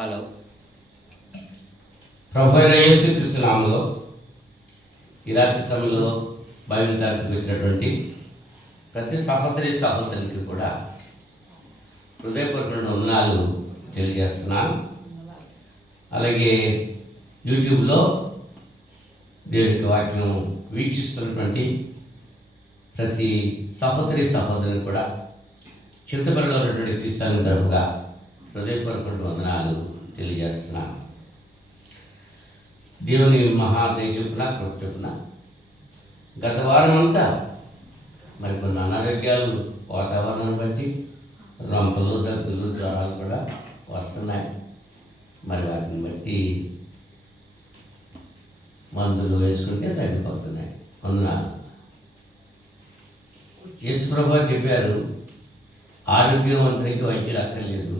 Hello. ప్రభువైన యేసుక్రీస్తు నామములో ఈ రాత్రి సమయంలో బైబిల్ తరగతికి వచ్చినటువంటి ప్రతి సహోదరికి కూడా హృదయపూర్వక వందనాలు తెలియజేస్తున్నాను. అలాగే యూట్యూబ్లో దేవుని వాక్యం వీక్షిస్తున్నటువంటి ప్రతి సహోదరుని కూడా చింతపల్లిలో ఉన్నటువంటి క్రీస్తు తరపుగా హృదయపూర్వక వందనాలు తెలియజేస్తున్నాను. దేవుని మహాదయ చెప్పున కృప చెప్పున గత వారం అంతా మరికొన్ని అనారోగ్యాలు వాతావరణం బట్టి రొంపలు దగ్గులు జ్వరాలు కూడా వస్తున్నాయి. మరి వాటిని బట్టి మందులు వేసుకుంటే తగ్గిపోతున్నాయి. వందనాలు. యేసుప్రభు చెప్పారు, ఆరోగ్యవంతునికి వైద్యుడు అక్కర్లేదు,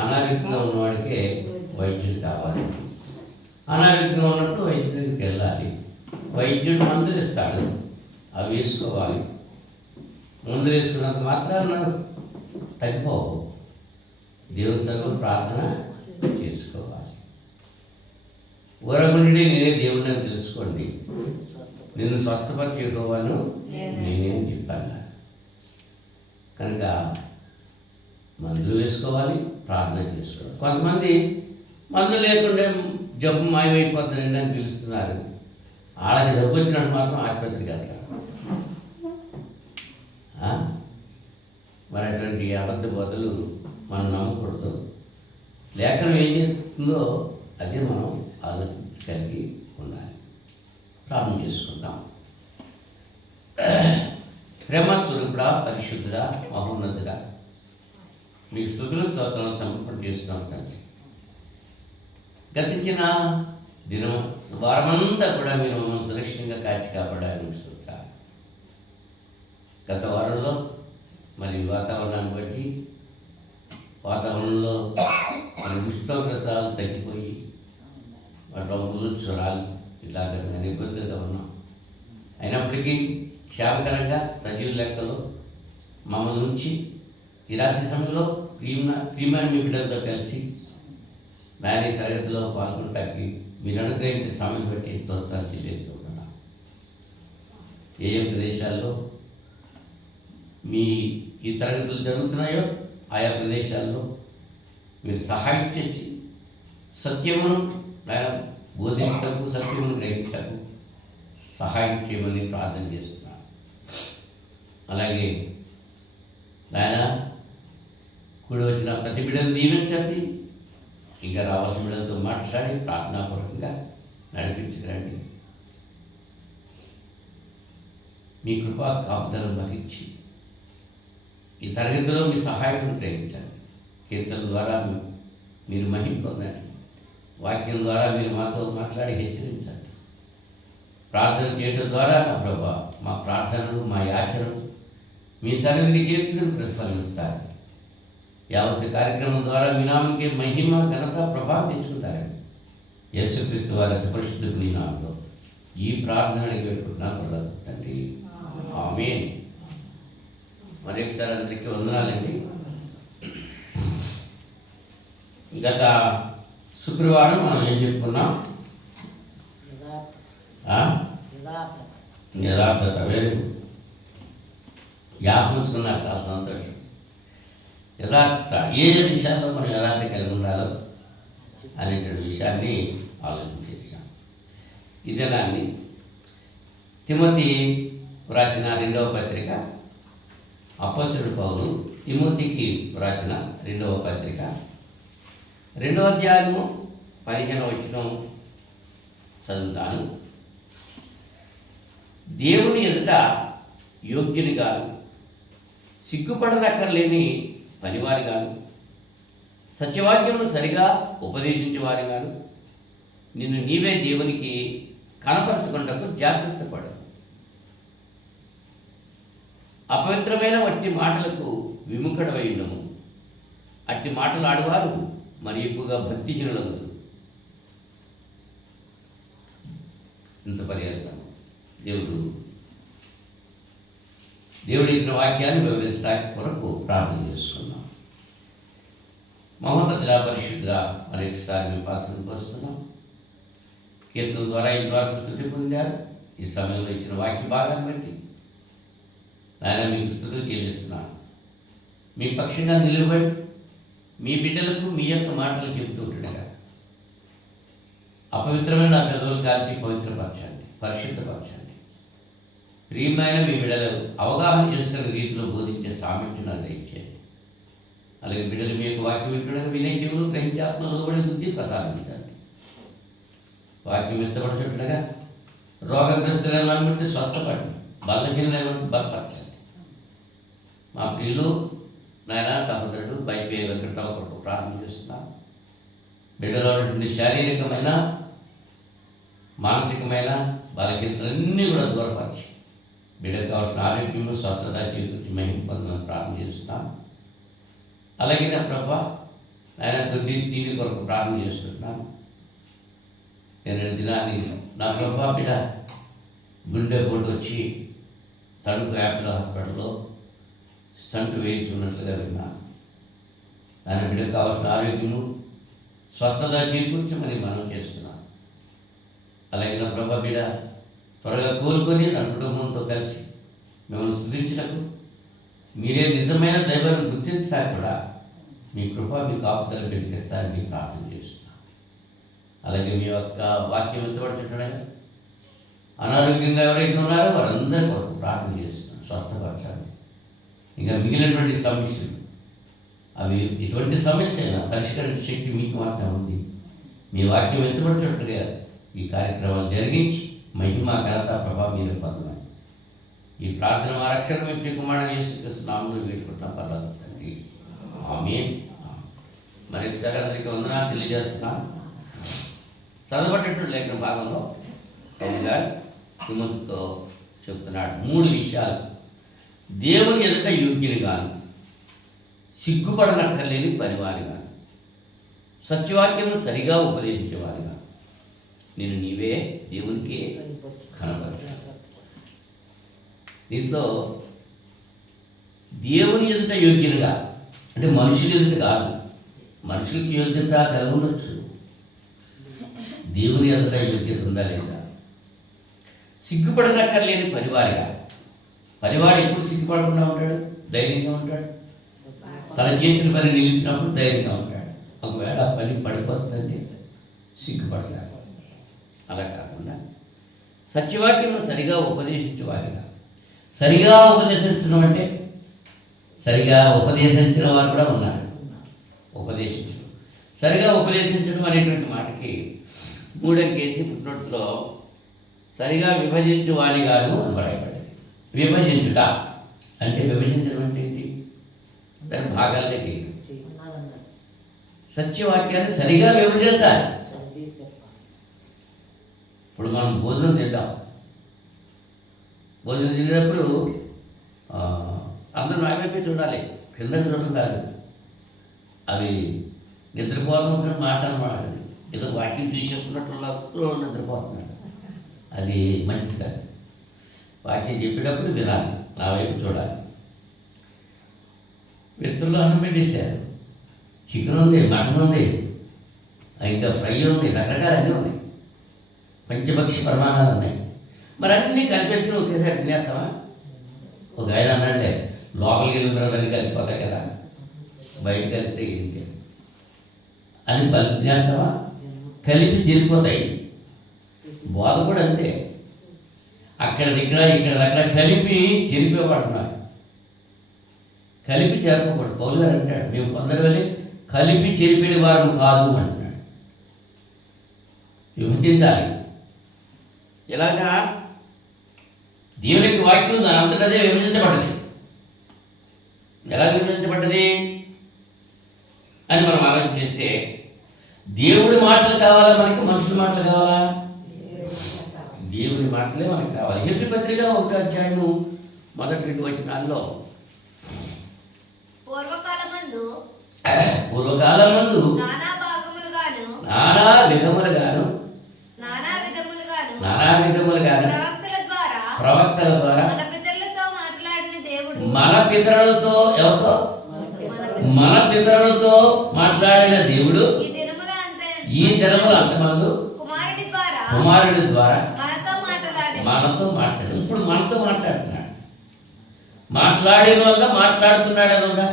అనారోగ్యంగా ఉన్నవాడికే వైద్యుడు కావాలి. అనారోగ్యంగా ఉన్నట్టు వైద్యుడి దగ్గరికి వెళ్ళాలి. వైద్యుడు మందులు ఇస్తాడు, అవి వేసుకోవాలి. మందులు వేసుకున్నంత మాత్రాన తగ్గిపోవు. దేవుని సర్వం ప్రార్థన చేసుకోవాలి. ఊరగుండి నేనే దేవుడిని తెలుసుకోండి, నిన్ను స్వస్థపరిచేవాను నేనేం చెప్పాను. కనుక మందులు వేసుకోవాలి, ప్రార్థన చేసుకోవాలి. కొంతమంది మందులు లేకుండా జబ్బు మాయమైపోతుందండి అని పిలుస్తున్నారు. వాళ్ళకి జబ్బు వచ్చినట్టు మాత్రం ఆసుపత్రికి వెళ్తారు. మరి అటువంటి అబద్ధ బోధలు మనం నమ్మకూడదు. లేఖనం ఏం చెప్తుందో అదే మనం ఆలోచించగలిగి ఉండాలి. ప్రార్థన చేసుకుందాం. ప్రేమ స్వరూపుడా, పరిశుద్ధుడా, మహోన్నతుడా, మీకు స్తుతులు స్తోత్రాలను సమర్పణ చేస్తున్నాం తండ్రి. గతించిన దినం వారమంతా కూడా మీరు మమ్మల్ని సురక్షితంగా కాచి కాపాడాలని స్తోత్రాలు. గత వారంలో మరి వాతావరణాన్ని బట్టి వాతావరణంలో మరి ఉష్ణోగ్రతలు తగ్గిపోయి రొంపులు జ్వరాలు ఇలాగ ఇబ్బందులుగా ఉన్నాం. అయినప్పటికీ క్షేమకరంగా సజీవ లెక్కలో మమ్మల్ని ఉంచి ఈ రాత్రి సమయంలో ప్రియమైన మీ బిడ్డలతో కలిసి నాయన తరగతిలో పాల్గొనటానికి మీరు అనుగ్రహించే సమయం బట్టి స్తోత్రాలు చెల్లిస్తున్నాను. ఏ ఏ ప్రదేశాల్లో మీ ఈ తరగతులు జరుగుతున్నాయో ఆయా ప్రదేశాల్లో మీరు సహాయం చేసి సత్యమును బోధించటకు, సత్యమును గ్రహించటకు సహాయం చేయమని ప్రార్థన చేస్తున్నాను. అలాగే నాయన కూడి వచ్చిన ప్రతి బిడ్డను దీవించండి. ఇంకా రావాల్సిన బిడ్డలతో మాట్లాడి ప్రార్థనాపూర్వకంగా నడిపించరండి. మీ కృపా కాపుదలను భరించి ఈ తరగతిలో మీ సహాయం గ్రహించండి. కీర్తన ద్వారా మీరు మహిమ పొందండి. వాక్యం ద్వారా మీరు మాతో మాట్లాడి హెచ్చరించండి. ప్రార్థన చేయడం ద్వారా నా ప్రభా మా ప్రార్థనలు, మా యాచనలు మీ సన్నిధికి చేర్చుకుని ప్రతిఫలిస్తారు. యావత్ కార్యక్రమం ద్వారా మీ నామకే మహిమ, ఘనత, ప్రభావం తెచ్చుకుంటారండి. యేసుక్రీస్తు వారి అతి పరిశుద్ధుడు మీ నామంలో ఈ ప్రార్థన పెట్టుకుంటున్నాను తండ్రి, ఆమేన్. మరొకసారి అందరికీ వందనాలండి. గత శుక్రవారం మనం ఏం చెప్పుకున్నాం? యథార్థత. వేరు జ్ఞాపకుంచుకున్నారు, చాలా సంతోషం. యథార్థత, ఏ విషయాల్లో మనం యథార్థత కలిగి ఉండాలో అనేటువంటి విషయాన్ని ఆలోచించేసాం. ఈ దినాన్ని తిమోతి వ్రాసిన 2వ పత్రిక, అపోస్తలుడు పౌలు తిమోతికి వ్రాసిన 2వ పత్రిక 2వ అధ్యాయము 15వ వచనం చదువుతాను. దేవుని ఎదుట యోగ్యుని గాను, సిగ్గుపడనక్కర్లేని పనివారి గాను, సత్యవాక్యమును సరిగా ఉపదేశించేవారి గాను నిన్ను నీవే దేవునికి కనపరచుకుంటకు జాగ్రత్త పడు. అపవిత్రమైన వట్టి మాటలకు విముఖుడవై ఉండము. అట్టి మాటలు ఆడవారు మరి ఎక్కువగా భక్తిహీనులకు. ఇంత పర్యాటం దేవుడు ఇచ్చిన వాక్యాన్ని వివరించడానికి కొరకు ప్రార్థన చేసుకున్నాం. మహోన్నతుడా, పరిశుద్ధుడా, మరొకసారి మీ పాసనకు వస్తున్నాం. కీర్తన ద్వారా ఇంతవరకు స్తుతి పొందారు. ఈ సమయంలో ఇచ్చిన వాక్య భాగాన్ని బట్టి నాయన మీకు స్తుతులు చెల్లిస్తున్నాను. మీ పక్షంగా నిలబడి మీ బిడ్డలకు మీ యొక్క మాటలు చెబుతూ ఉంటుండగా అపవిత్రమైన నా పెదవులు కాల్చి పవిత్రపరచండి, పరిశుద్ధపరచండి. ప్రియమైన మీ బిడ్డలు అవగాహన చేసుకునే రీతిలో బోధించే సామర్థ్యం నాకు దయచేయండి. అలాగే బిడ్డలు మీ యొక్క వాక్యం వింటుండగా వినే చెవులు గ్రహించే ఆత్మలో కూడా బుద్ధి ప్రసాదించండి. వాక్యం ఎత్తబడుతుండగా రోగగ్రస్తులను బట్టి స్వస్థపడండి, బలహీనలను బలపరచండి. మా ప్రియులు నాయన సహోదరుడు బైపే వెంకటరావు కొరకు ప్రార్థన చేస్తున్నాను. బిడ్డలో ఉన్నటువంటి శారీరకమైన మానసికమైన బలహీనతలన్నీ కూడా దూరపరిచి బిడ్డకు కావాల్సిన ఆరోగ్యము స్వస్థత చేకూర్చి మహిమ పొందమని ప్రార్థన చేస్తున్నాను. అలాగే నా ప్రభా ఆయన కొద్ది శ్రీని కొరకు ప్రార్థన చేస్తున్నాను. నేను దినాన్ని నా ప్రభా బిడ్డ గుండె పోటు వచ్చి తణుకు యాపిల్ హాస్పిటల్లో స్టంట్ వేయించుకున్నట్లుగా విన్నాను. దాని బిడ్డకు కావాల్సిన ఆరోగ్యము స్వస్థత చేకూర్చమని మనం చేస్తున్నాం. అలాగే నా ప్రభా బిడ్డ త్వరగా కోలుకొని నా కుటుంబంతో కలిసి మిమ్మల్ని స్తుతించటకు మీరే నిజమైన దైవాన్ని గుర్తించడానికి కూడా మీ కృప మీ కాపుదల వెతికిస్తారని ప్రార్థన చేస్తున్నాం. అలాగే మీ యొక్క వాక్యం ఎంతపడుతుండగా అనారోగ్యంగా ఎవరైతే ఉన్నారో వారందరి కొరకు ప్రార్థన చేస్తున్నాం. స్వస్థపరచాలి. ఇంకా మిగిలినటువంటి సమస్యలు అవి ఎటువంటి సమస్య అయినా పరిష్కరించే శక్తి మీకు మాత్రమే ఉంది. మీ వాక్యం ఎత్తుపడుతున్నట్టుగా ఈ కార్యక్రమాలు జరిగించి మహిమ ఘనత ప్రభావం మీరు పొందమని ఈ ప్రార్థన మా రక్షణ వ్యక్తి కుమారుడు యేసు నామములో వేడుకుంటున్నాం పర్లేదు తండ్రి, ఆమేన్. మరొకసారి అందరికీ వందనాలు తెలియజేస్తున్నాను. చదవబడినటువంటి లేఖన భాగంలో పౌలుగా తిమోతితో చెప్తున్నాడు 3 విషయాలు. దేవుని ఎదుట యోగ్యునిగాను, సిగ్గుపడనక్కర్లేని పనివారిగాను, సత్యవాక్యము సరిగా ఉపదేశించేవారిగా నేను నీవే దేవునికి కనపరచాలి. దీంట్లో దేవుని ఎదుట యోగ్యునిగా అంటే మనుషుల ఎదుట కాదు. మనుషులకి యోగ్యత కలిగి ఉండొచ్చు, దేవుని ఎదుట యోగ్యత ఉందా లేదా. సిగ్గుపడనక్కర్లేని పనివారిగా. పనివాడు ఎప్పుడు సిగ్గుపడకుండా ఉంటాడు? ధైర్యంగా ఉంటాడు. తను చేసిన పని నిలిచినప్పుడు ధైర్యంగా ఉంటాడు. ఒకవేళ ఆ పని పడిపోతుందంటే సిగ్గుపడతాడు. అలా కాకుండా సత్యవాక్యం సరిగా ఉపదేశించేవారిగా. సరిగా ఉపదేశించడం అంటే సరిగా ఉపదేశించిన వారు కూడా ఉన్నారు. ఉపదేశించడం, సరిగా ఉపదేశించడం అనేటువంటి మాటకి 3 కేసి ఫుట్నోట్స్లో సరిగా విభజించు వారిగాను అని రాయబడింది. విభజించుట అంటే విభజించడం అంటే ఏంటి? దాన్ని భాగాలుగా చేయడం. సత్యవాక్యాన్ని సరిగా విభజించాలి. ఇప్పుడు మనం భోజనం తింటాం. భోజనం తినేటప్పుడు అందరూ నాకైపోయి చూడాలి, కింద చూడటం కాదు. అవి నిద్రపోతాం కానీ మాట అన్నమాట. ఏదో వాక్యం తీసేసుకున్నట్టు నిద్రపోతున్నాడు. అది మంచిది కాదు. వాక్యం చెప్పేటప్పుడు వినాలి, నా వైపు చూడాలి. విస్తృలో అన్నం పెట్టేశారు, చికెన్ ఉంది, మటన్ ఉంది, ఇంకా ఫ్రై ఉంది, రకరకాల అన్నీ ఉన్నాయి, పంచభక్ష ప్రమాణాలు ఉన్నాయి. మరి అన్నీ కలిపేసుకుని ఒకేసారి తినేస్తామా? ఒక ఆయన అన్నాడే లోపలికి వెళ్ళిన తర్వాత అన్నీ కలిసిపోతాయి కదా, బయట కలిస్తే ఏంటి అని బలి తినేస్తామా? కలిపి చేరిపోతాయి. బోధ కూడా అంతే, అక్కడ ఇక్కడ కలిపి చెరిపోబడుతున్నారు. కలిపి చేరకూడదు. పౌలు గారు అంటాడు, మేము కొందరు వెళ్ళి కలిపి చెరిపేది వారు కాదు అంటున్నాడు. విభజించాలి. ఇలాగా దేవుని యొక్క వాక్యం దాని అంతటదే విభజించబడ్డది. ఎలా విభజించబడ్డది అని మనం ఆలోచన చేస్తే, దేవుడి మాటలు కావాలా మనకి, మనుషుల మాటలు కావాలా? దేవుని మాటలే మనకు కావాలి. హెబ్రీ పత్రిక 1వ అధ్యాయము 1 2 వచనాల్లో పూర్వకాలమందు నానా విధములుగాను ప్రవక్తల ద్వారా మన పితరులతో ఎవరితో? మన పితరులతో మాట్లాడిన దినములు అంతమందు కుమారుడి ద్వారా మనతో మాట్లాడు. ఇప్పుడు మనతో మాట్లాడుతున్నాడు. మాట్లాడిన వల్ల మాట్లాడుతున్నాడు అనగా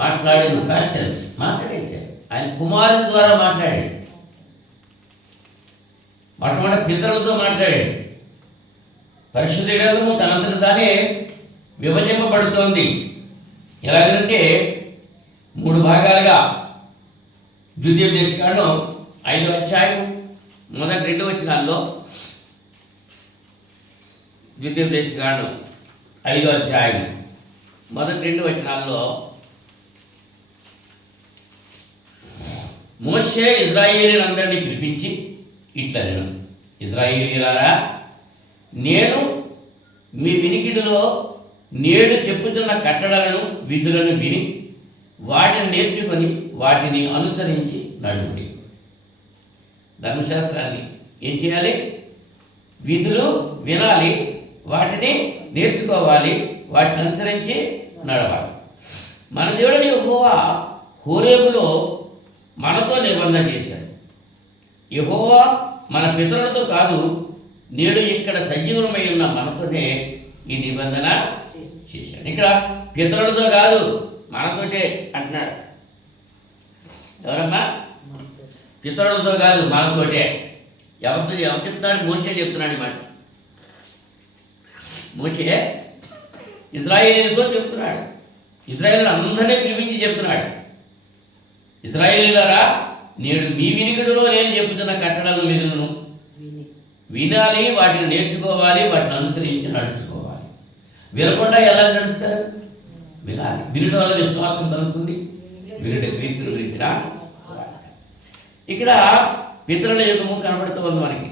మాట్లాడిన ప్యాస్టర్స్ మాట్లాడేశాడు. ఆయన కుమారుడి ద్వారా మాట్లాడాడు. మొట్టమొదటి పితరులతో మాట్లాడాడు. పరిశుద్ధ గ్రంథము తనంతట తానే విభజింపబడుతోంది. ఎలాగంటే 3 భాగాలుగా. ద్వితీయోపదేశకాండం 5వ అధ్యాయం మొదటి 2 వచనాల్లో, ద్వితీయోపదేశకాండం 5వ అధ్యాయం మొదటి 2 వచనాల్లో మోషే ఇశ్రాయేలీయులందరినీ పిలిపించి ఇట్లా నేను, ఇశ్రాయేలీయులారా, నేను మీ వినికిడిలో నేడు చెప్పుతున్న కట్టడలను విధులను విని వాటిని నేర్చుకొని వాటిని అనుసరించి నడుపుడి. ధర్మశాస్త్రాన్ని ఏం చేయాలి? విధులు వినాలి, వాటిని నేర్చుకోవాలి, వాటిని అనుసరించి నడవాలి. మన దేవుడు యెహోవా హోరేబులో మనతో నిబంధన చేశాడు. యెహోవా మన పితరులతో కాదు, నేడు ఇక్కడ సజీవులమై ఉన్న మనతోనే ఈ నిబంధన చేశాడు. ఇక్కడ పితరులతో కాదు, మనతోటే అంటున్నాడు. ఎవరమ్మా? పితరులతో కాదు, మనతోటే. ఎవరు చెప్తున్నాడు? మోషే చెప్తున్నాడు మాట. మోషే ఇశ్రాయేలీయులతో చెప్తున్నాడు. ఇశ్రాయేలు అందరినీ పిలిపించి చెప్తున్నాడు, ఇశ్రాయేలీయులారా, నేడు మీ వినికిడిలో నేను చెప్తున్న కట్టడల విధులను వినాలి, వాటిని నేర్చుకోవాలి, వాటిని అనుసరించి నడుచుకోవాలి. వినకుండా ఎలా నడుస్తారు? వినాలి. వినడం వల్ల విశ్వాసం కలుగుతుంది. వినుట క్రీస్తుని గురించిన. ఇక్కడ పితరుల యుగము కనబడుతోంది, మనకి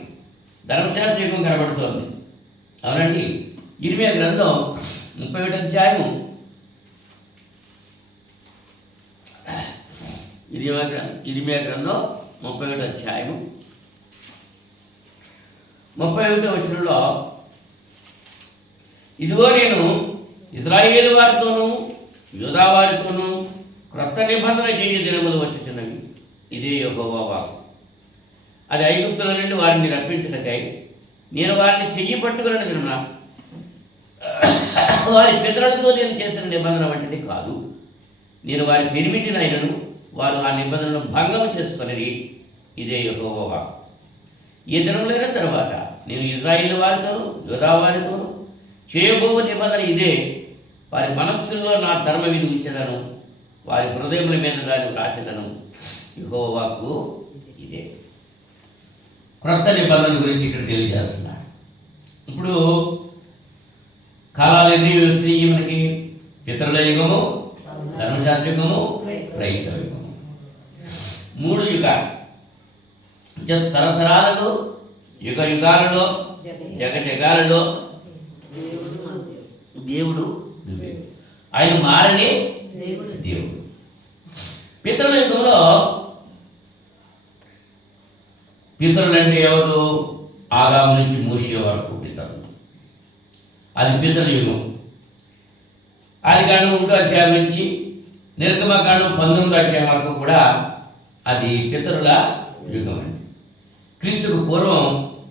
ధర్మశాస్త్ర యుగం కనబడుతోంది. అవునండి. ఇర్మియా గ్రంథం 31వ అధ్యాయము, ఇర్మియా గ్రంథం 31వ అధ్యాయము 31వ వచనంలో, ఇదిగో నేను ఇశ్రాయేలు వారితోనూ యూదా వారితోనూ క్రొత్త నిబంధన చేయ దినములు వచ్చుచున్నవి. ఇదే యెహోవా వాక్కు. అది ఐగుప్తుల నుండి వారిని రప్పించుటకై నేను వారిని చెయ్యి పట్టుకున్న దినమున వారి పితరులతో నేను చేసిన నిబంధన వంటిది కాదు. నేను వారి పెనిమిటినైనను వారు ఆ నిబంధనను భంగం చేసుకునేది. ఇదే యెహోవా వాక్కు. ఈ దినములైన తర్వాత నేను ఇశ్రాయేలు వారితోనూ యూదా వారితోనూ చేయబో నిబంధన ఇదే. వారి మనస్సుల్లో నా ధర్మ విధి ఉంచెదను, వారి హృదయముల మీద దాన్ని రాసేదను. యెహోవా వాక్కు ఇదే. క్రొత్త నిబంధన గురించి ఇక్కడ తెలియజేస్తున్నాడు. ఇప్పుడు కాలాలన్నీ వచ్చినాయి మనకి. పితరుల యుగము, ధర్మశాస్త్ర యుగము, క్రైస్తవ యుగము. 3 యుగాలు. తరతరాలలో, యుగ యుగాలలో, జగజగాలలో దేవుడు నువ్వే. ఆయన మారని దేవుడు. పితరుల యుగంలో పితరులు అంటే ఎవరు? ఆదాము నుంచి మోషే వరకు పితరులు. అది పితరుల యుగం. ఆదికాండం 1వ అధ్యాయం నుంచి నిర్గమకాండం 19వ అధ్యాయం వరకు కూడా అది పితరుల యుగం అండి. క్రీస్తుకు పూర్వం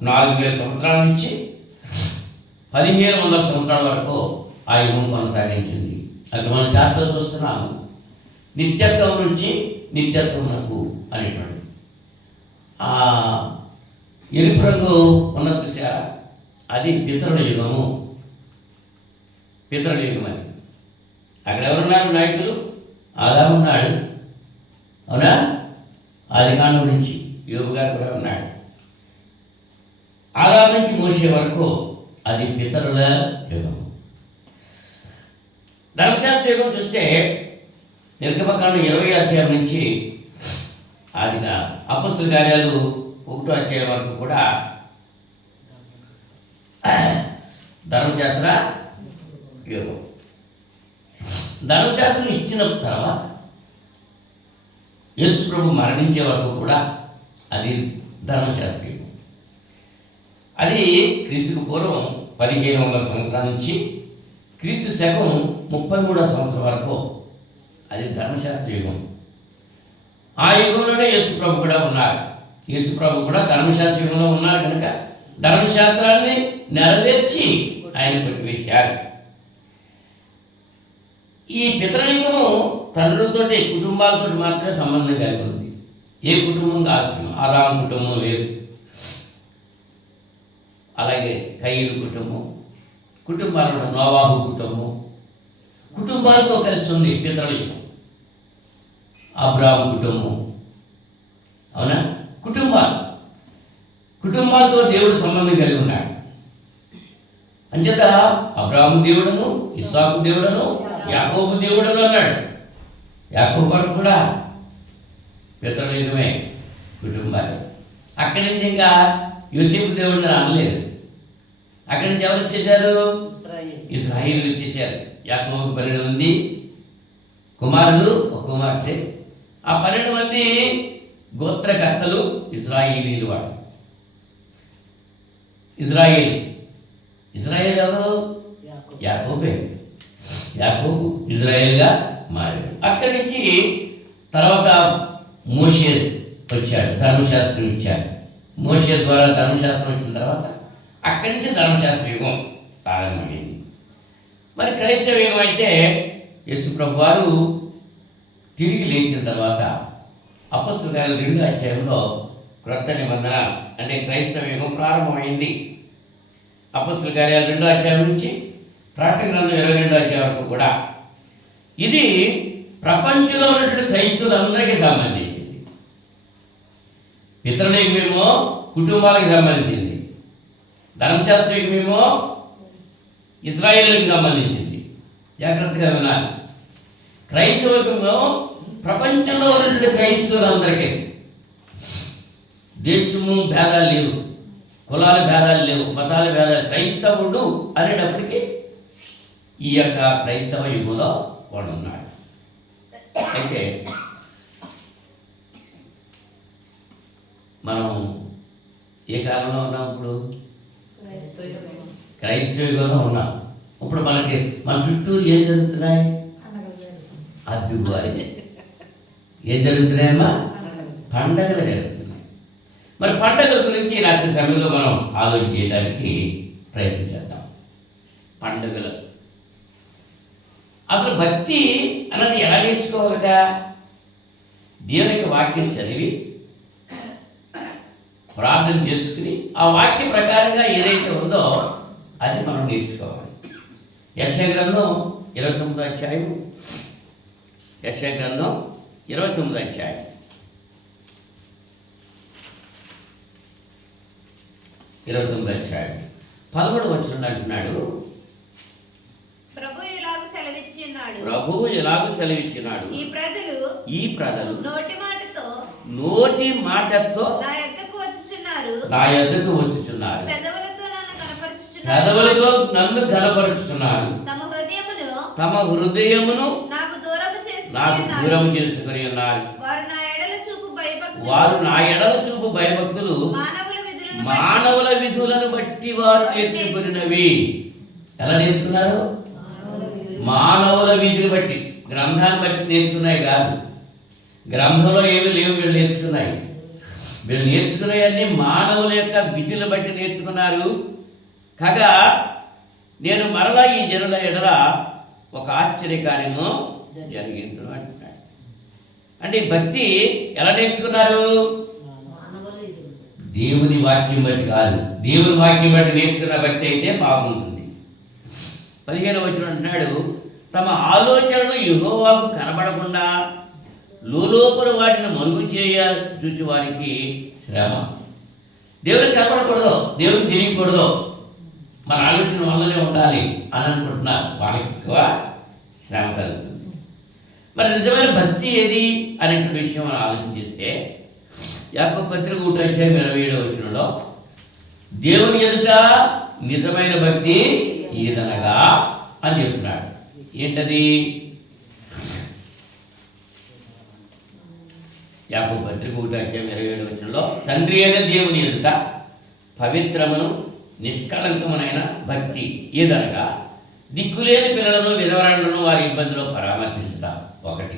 4000 సంవత్సరాల నుంచి 1500 సంవత్సరాల వరకు ఆ యుగం కొనసాగించింది. అక్కడ మనం చార్ట్లో చూస్తున్నాము, నిత్యత్వం నుంచి నిత్యత్వమునకు అనేటువంటి ఆ ఎరుపు రంగు ఉన్న చూసారా, అది పితరుల యుగము. పితరుల యుగం అని. అక్కడ ఎవరున్నారు నాయకులు? ఆదాము ఉన్నాడు, అవునా? ఆదికాండం నుంచి యోబు గారు కూడా ఉన్నాడు. ఆదాము నుంచి మోసే వరకు అది పితరుల యుగం. ధర్మశాస్త్ర యుగం చూస్తే నిర్గమకాండం 20వ అధ్యాయం నుంచి ఆదిగా అపొస్తలుల కార్యాలు 1వ అధ్యాయం వరకు కూడా ధర్మశాస్త్ర యుగం. ధర్మశాస్త్రం ఇచ్చిన తర్వాత యేసు ప్రభు మరణించే వరకు కూడా అది ధర్మశాస్త్ర యుగం. అది క్రీస్తుకు పూర్వం 1500 సంవత్సరాల నుంచి క్రీస్తు శకం 33వ సంవత్సరం వరకు అది ధర్మశాస్త్ర యుగం. ఆ యుగంలోనే యేసుప్రభు కూడా ఉన్నారు. యేసుప్రభు కూడా ధర్మశాస్త్ర యుగంలో ఉన్నారు కనుక ధర్మశాస్త్రాన్ని నెరవేర్చి ఆయన కొట్టివేశారు. ఈ పితృలింగము తండ్రులతోటి కుటుంబాలతో మాత్రమే సంబంధం కలిగి ఉంది. ఏ కుటుంబం కాదు. ఆదాము కుటుంబం వేరు, అలాగే కయీలు కుటుంబాలు నోవాహు కుటుంబాలతో కలిసి ఉంది పితృలింగం. అబ్రాహాము కుటుంబం, అవునా? కుటుంబాలతో దేవుడు సంబంధం కలిగి ఉన్నాడు. అంచేత అబ్రాహాము దేవుడను, ఇస్సాకు దేవుడను, యాకోబు దేవుడను అన్నాడు. యాకోబు వారు కూడా పితృలింగమే, కుటుంబాలు. అక్కడి నుంచి ఇంకా యోసేపు దేవుడిని అనలేదు. అక్కడి నుంచి ఎవరు వచ్చేసారు? ఇశ్రాయేలు వచ్చేసారు. యాకోబు 12 మంది కుమారులు, ఒక కుమార్తె. ఆ 12 మంది గోత్రకర్తలు ఇశ్రాయేలీలు. వాడు ఇజ్రాయేల్ ఎవరు? యాకోబే. యాకోబు ఇజ్రాయేల్గా మారాడు. అక్కడి నుంచి తర్వాత మోషే వచ్చాడు, ధర్మశాస్త్రం ఇచ్చాడు. మోషే ద్వారా ధర్మశాస్త్రం వచ్చిన తర్వాత అక్కడి నుంచి ధర్మశాస్త్ర యుగం ప్రారంభమైంది. మరి క్రైస్తవ యుగం అయితే యేసుప్రభు వారు తిరిగి లేచిన తర్వాత అపొస్తలుల కార్యాలు 2వ అధ్యాయంలో క్రొత్త నిబంధన అంటే క్రైస్తవ యుగం ప్రారంభమైంది. అపొస్తలుల కార్యాలు 2వ అధ్యాయం నుంచి ప్రకటన గ్రంథం 22వ అధ్యాయం వరకు కూడా ఇది ప్రపంచంలో ఉన్నటువంటి క్రైస్తవులందరికీ సంబంధించింది. పితృలింగమేమో కుటుంబాలకు సంబంధించింది, ధర్మశాస్త్రమేమో ఇశ్రాయేలుకి సంబంధించింది. జాగ్రత్తగా వినాలి. క్రైస్తవమేమో ప్రపంచంలో ఉన్నటువంటి క్రైస్తవులందరికీ. దేశము భేదాలు లేవు, కులాల భేదాలు లేవు, మతాల భేదాలు. క్రైస్తవుడు అనేటప్పటికీ ఈ యొక్క క్రైస్తవ యుగంలో వాడు ఉన్నాడు. అయితే మనం ఏ కాలంలో ఉన్నాం? ఇప్పుడు క్రైస్తవ యుగంలో ఉన్నాం. ఇప్పుడు మన చుట్టూ ఏం జరుగుతున్నాయి? అద్దుకోవాలి. ఏం జరుగుతున్నాయమ్మా? పండగలు జరుగుతున్నాయి. మరి పండగల గురించి రాత్రి సమయంలో మనం ఆలోచన చేయడానికి ప్రయత్నించేద్దాం. పండుగలు అసలు భక్తి అన్నది ఎలా నేర్చుకోవాలట? దేవునికి వాక్యం చదివి ప్రార్థన చేసుకుని ఆ వాక్య ప్రకారంగా ఏదైతే ఉందో అది మనం నేర్చుకోవాలి. యెషయా గ్రంథం 29వ అధ్యాయం, యెషయా గ్రంథం 29వ అధ్యాయం 29వ అధ్యాయం 11వ వచనం అంటున్నాడు, ప్రభువు ఎలాగూ సెలవిచ్చినాడు, ఈ ప్రజలు నోటి మాటతో నా యొద్దకు వచ్చుచున్నారు, పెదవులతో నన్ను ఘనపరుచుచున్నారు, తమ హృదయమును నాకు దూరం చేసుకుని ఉన్నారు. వారు నా ఎడల చూపు భయభక్తులు మానవుల విధులను బట్టి వారు నేర్చుకున్నవి. ఎలా నేర్చుకున్నారు? మానవుల విధులు బట్టి, గ్రంథాన్ని బట్టి నేర్చుకున్నాయి కాదు. గ్రంథంలో ఏమి లేవు, వీళ్ళు నేర్చుకున్నాయి. వీళ్ళు నేర్చుకునేవన్నీ మానవుల యొక్క విధులను బట్టి నేర్చుకున్నారు. కాగా నేను మరలా ఈ జనుల ఎడల ఒక ఆశ్చర్యకార్యము జరిగింది అంటున్నాడు. అంటే భక్తి ఎలా నేర్చుకున్నారు? దేవుని వాక్యం బట్టి కాదు. దేవుని వాక్యం బట్టి నేర్చుకున్న భక్తి అయితే బాగుంటుంది. 15వ వచనం అంటున్నాడు, తమ ఆలోచనలు యెహోవాకు కనబడకుండా లోపల వాటిని మరుగు చేయ చూచి వారికి శ్రమ. దేవునికి కనబడకూడదు, దేవునికి తెలియకూడదు, మన ఆలోచన వల్లనే ఉండాలి అని అనుకుంటున్నారు. వాళ్ళకి ఎక్కువ శ్రమ కలుగుతుంది. మరి నిజమైన భక్తి ఏది అనేటువంటి విషయం మనం ఆలోచన చేస్తే యాకోబు పత్రిక 1వ అధ్యాయం 27వ వచనంలో దేవుని ఎదుట నిజమైన భక్తి ఏదనగా అని చెప్తున్నాడు. ఏంటది? యాకోబు పత్రిక 1వ అధ్యాయం 27వ వచనంలో తండ్రి అయిన దేవుని ఎదుట పవిత్రమును నిష్కళంకమునైన భక్తి ఏదనగా దిక్కులేని పిల్లలను విధవరాండ్లను వారి ఇబ్బందిలో పరామర్శించడం ఒకటి.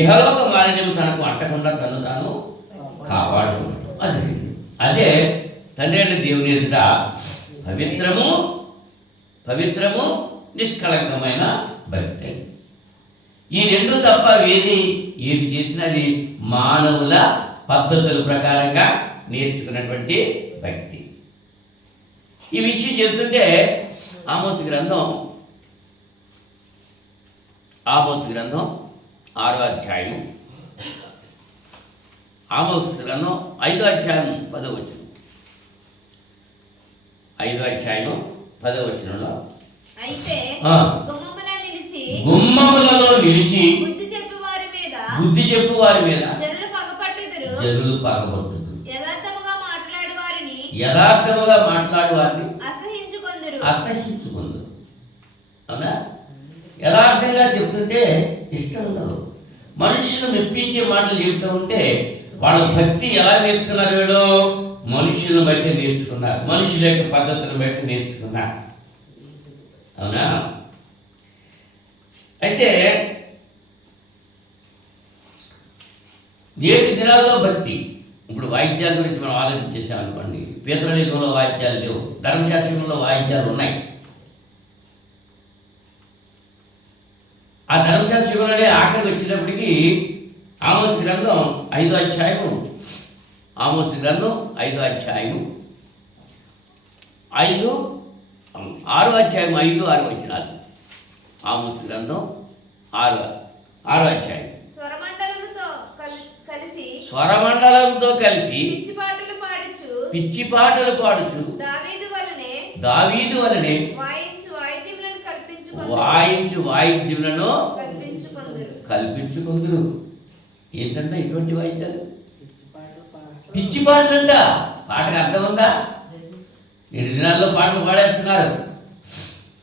ఇహలోక మాలిన్యం తనకు అంటకుండా తను తాను కాపాడు. అదే తండ్రి అయిన దేవుని ఎదుట పవిత్రము నిష్కళంకమైన భక్తి. ఈ రెండు తప్ప ఏది చేసినది మానవుల పద్ధతుల ప్రకారంగా నేర్చుకున్నటువంటి భక్తి. ఈ విషయం చెప్తుంటే ఆమోసు గ్రంథం 6వ అధ్యాయం, ఆమోసు గ్రంథం 5వ అధ్యాయం 10వ వచనం. 5వ అధ్యాయం 10వ వచనంలో అయితే గుమ్మములలో నిలిచి బుద్ధి చెప్పు వారి మీద జనులు పగపట్టుదురు. యథార్థముగా మాట్లాడు వారిని అసహించుకుందరు. అవునా? యథార్థంగా చెప్తుంటే ఇష్టం ఉండదు. మనుషులు మెప్పించే మాటలు చెబుతూ ఉంటే వాళ్ళ భక్తి ఎలా నేర్చుకున్నారు? వీళ్ళు మనుషులను బట్టి నేర్చుకున్నారు, మనుషుల యొక్క పద్ధతిని బట్టి నేర్చుకున్నారు. అవునా? అయితే నేటి దినాల్లో భక్తి, ఇప్పుడు వాయిద్యాల గురించి మనం ఆలోచించేసామనుకోండి. పేదరికంలో వాయిద్యాలు లేవు, ధర్మశాస్త్రంలో వాయిద్యాలు ఉన్నాయి. ఆ ధర్మశాస్త్రంలోనే ఆఖరికి వచ్చేటప్పటికి ఆమోసు గ్రంథం 5వ అధ్యాయము, 5వ అధ్యాయము 6వ అధ్యాయం 5, 6 వచనాలు. ఆమోసు గ్రంథం 6వ అధ్యాయం. స్వరమండలంతో కలిసి పిచ్చి పాటలు పాడుచు దావీదు వలనే వాయించు వాయిద్యములను కల్పించుకుందరు. ఏంటంటే ఇటువంటి వాయిద్యాలు పిచ్చి పాటలంట. పాటకు అర్థం ఉందా? 7 దినాల్లో పాటలు పాడేస్తున్నారు.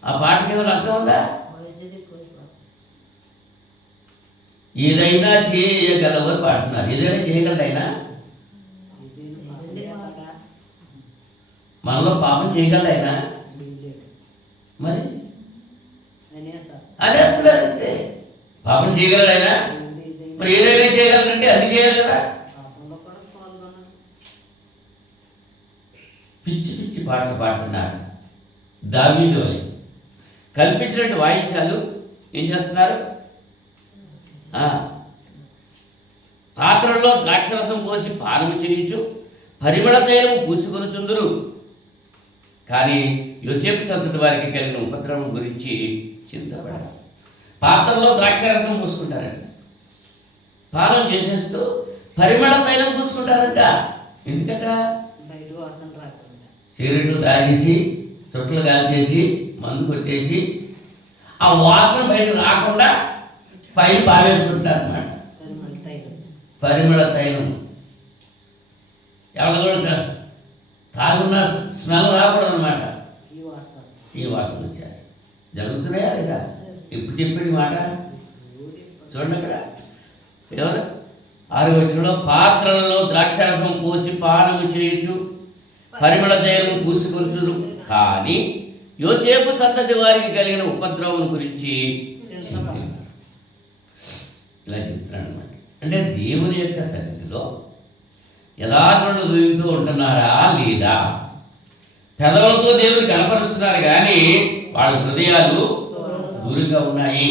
ఆ పాటకి ఏమైనా అర్థం ఉందా? ఏదైనా చేయగలవని పాడుతున్నారు. ఏదైనా చేయగలదైనా? మనలో పాపం చేయగలదైనా? మరి అదే అంటున్నారు. అంతే, పాపం చేయగలడైనా. మరి ఏదైనా చేయగలరంటే అది చేయాలి కదా. పిచ్చి పిచ్చి పాటలు పాడుతున్నారు. దావీదు వలె కల్పించినట్టు వాయిద్యాలు ఏం చేస్తున్నారు? పాత్రలో ద్రాక్షరసం పోసి పానము చేయించు పరిమళ తైలము పూసుకొనుచుందురు. కానీ యోసేపు సంతతి వారికి కలిగిన ఉపద్రవం గురించి చింతపడారు. పాత్రలో ద్రాక్షరసం పూసుకుంటారంట, పానం చేసేస్తూ పరిమళ తైలం పూసుకుంటారంట. ఎందుకట? సిగరెట్లు తాగేసి చుట్టలు కాల్చేసి మందు కొట్టేసి ఆ వాసన బయట రాకుండా పైన పావేసుకుంటారు అన్నమాట. పరిమళ తైలం ఎవరు కూడా తాగున్న స్మెల్ రాకూడదు అన్నమాట. ఈ వాసన వచ్చేసి జరుగుతున్నాయా లేదా? ఇప్పుడు చెప్పిన మాట చూడండి. అక్కడ ఎవరు 6వ వచనంలో పాత్రలలో ద్రాక్షారసం పోసి పానము చేయొచ్చు పరిమళ తైలము పూసుకొంచును. కానీ యోసేపు సంతతి వారికి కలిగిన ఉపద్రవం గురించి ఇలా చెప్తున్నాడు అన్నమాట. అంటే దేవుని యొక్క సన్నిధిలో యథార్థమైన హృదయంతో ఉంటున్నారా లేదా? పెదవులతో దేవుని కనపరుస్తున్నారు కానీ వాళ్ళ హృదయాలు దూరంగా ఉన్నాయి.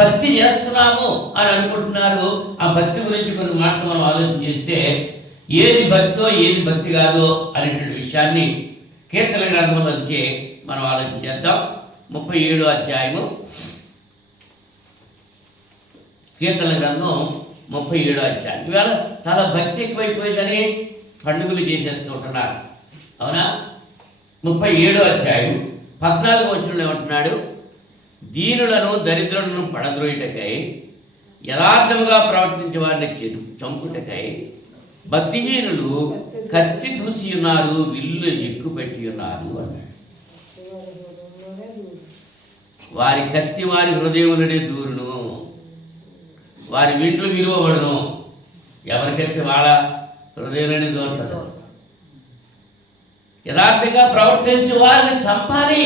భక్తి చేస్తున్నాము అని అనుకుంటున్నారు. ఆ భక్తి గురించి కొన్ని మాటలు మనం ఆలోచన చేస్తే ఏది భక్తో ఏది భక్తి కాదో అనేటువంటి విషయాన్ని కీర్తన గ్రంథంలో వచ్చి మనం ఆలోచన చేద్దాం. 37వ అధ్యాయము, కీర్తన గ్రంథం 37వ అధ్యాయం. ఇవాళ చాలా భక్తి ఎక్కువైపోయిందని పండుగలు చేసేసుకుంటున్నారు. అవునా? 37వ అధ్యాయం 14వ వచనంలో ఏమంటున్నాడు? దీనులను దరిద్రులను పడద్రోయుటకై యథార్థముగా ప్రవర్తించే వారిని చంపుటకై భక్తిహీనులు కత్తి దూసి ఉన్నారు, విల్లు ఎక్కుపెట్టి ఉన్నారు అన్నాడు. వారి కత్తి వారి హృదయములనే దూరును, వారి విండ్లు విలువబడును. ఎవరికైతే వాళ్ళ హృదయంలోనే దూరుతాడు. యథార్థంగా ప్రవర్తించి వారిని చంపాలి,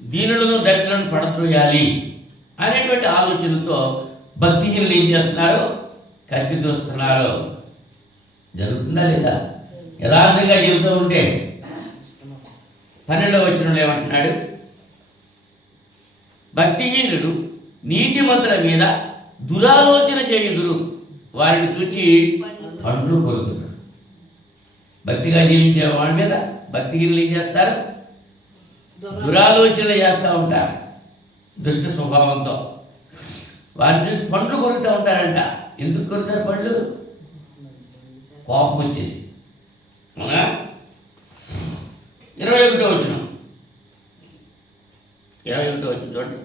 దీనులను దరిద్రులను పడద్రోయాలి అనేటువంటి ఆలోచనతో భక్తిహీనులు ఏం చేస్తున్నారు? కత్తి దూస్తున్నారు. జరుగుతుందా లేదా? యథార్థంగా చెబుతూ ఉంటే 12వ వచనంలో ఏమంటున్నాడు? భక్తిహీనుడు నీతిమంతుల మీద దురాలోచన చేయుదురు, వారిని చూచి పండ్లు కొరుకుతారు. భక్తిగా జీవించే వాళ్ళ మీద భక్తిహీనులు ఏం చేస్తారు? దురాలోచనలు చేస్తూ ఉంటారు. దుష్ట స్వభావంతో వారిని చూసి పండ్లు కొరుకుతూ ఉంటారంట. ఎందుకు కొరుకుతారు పండ్లు? కోపం వచ్చేసి. అవునా? 21వ వచనం చూడండి.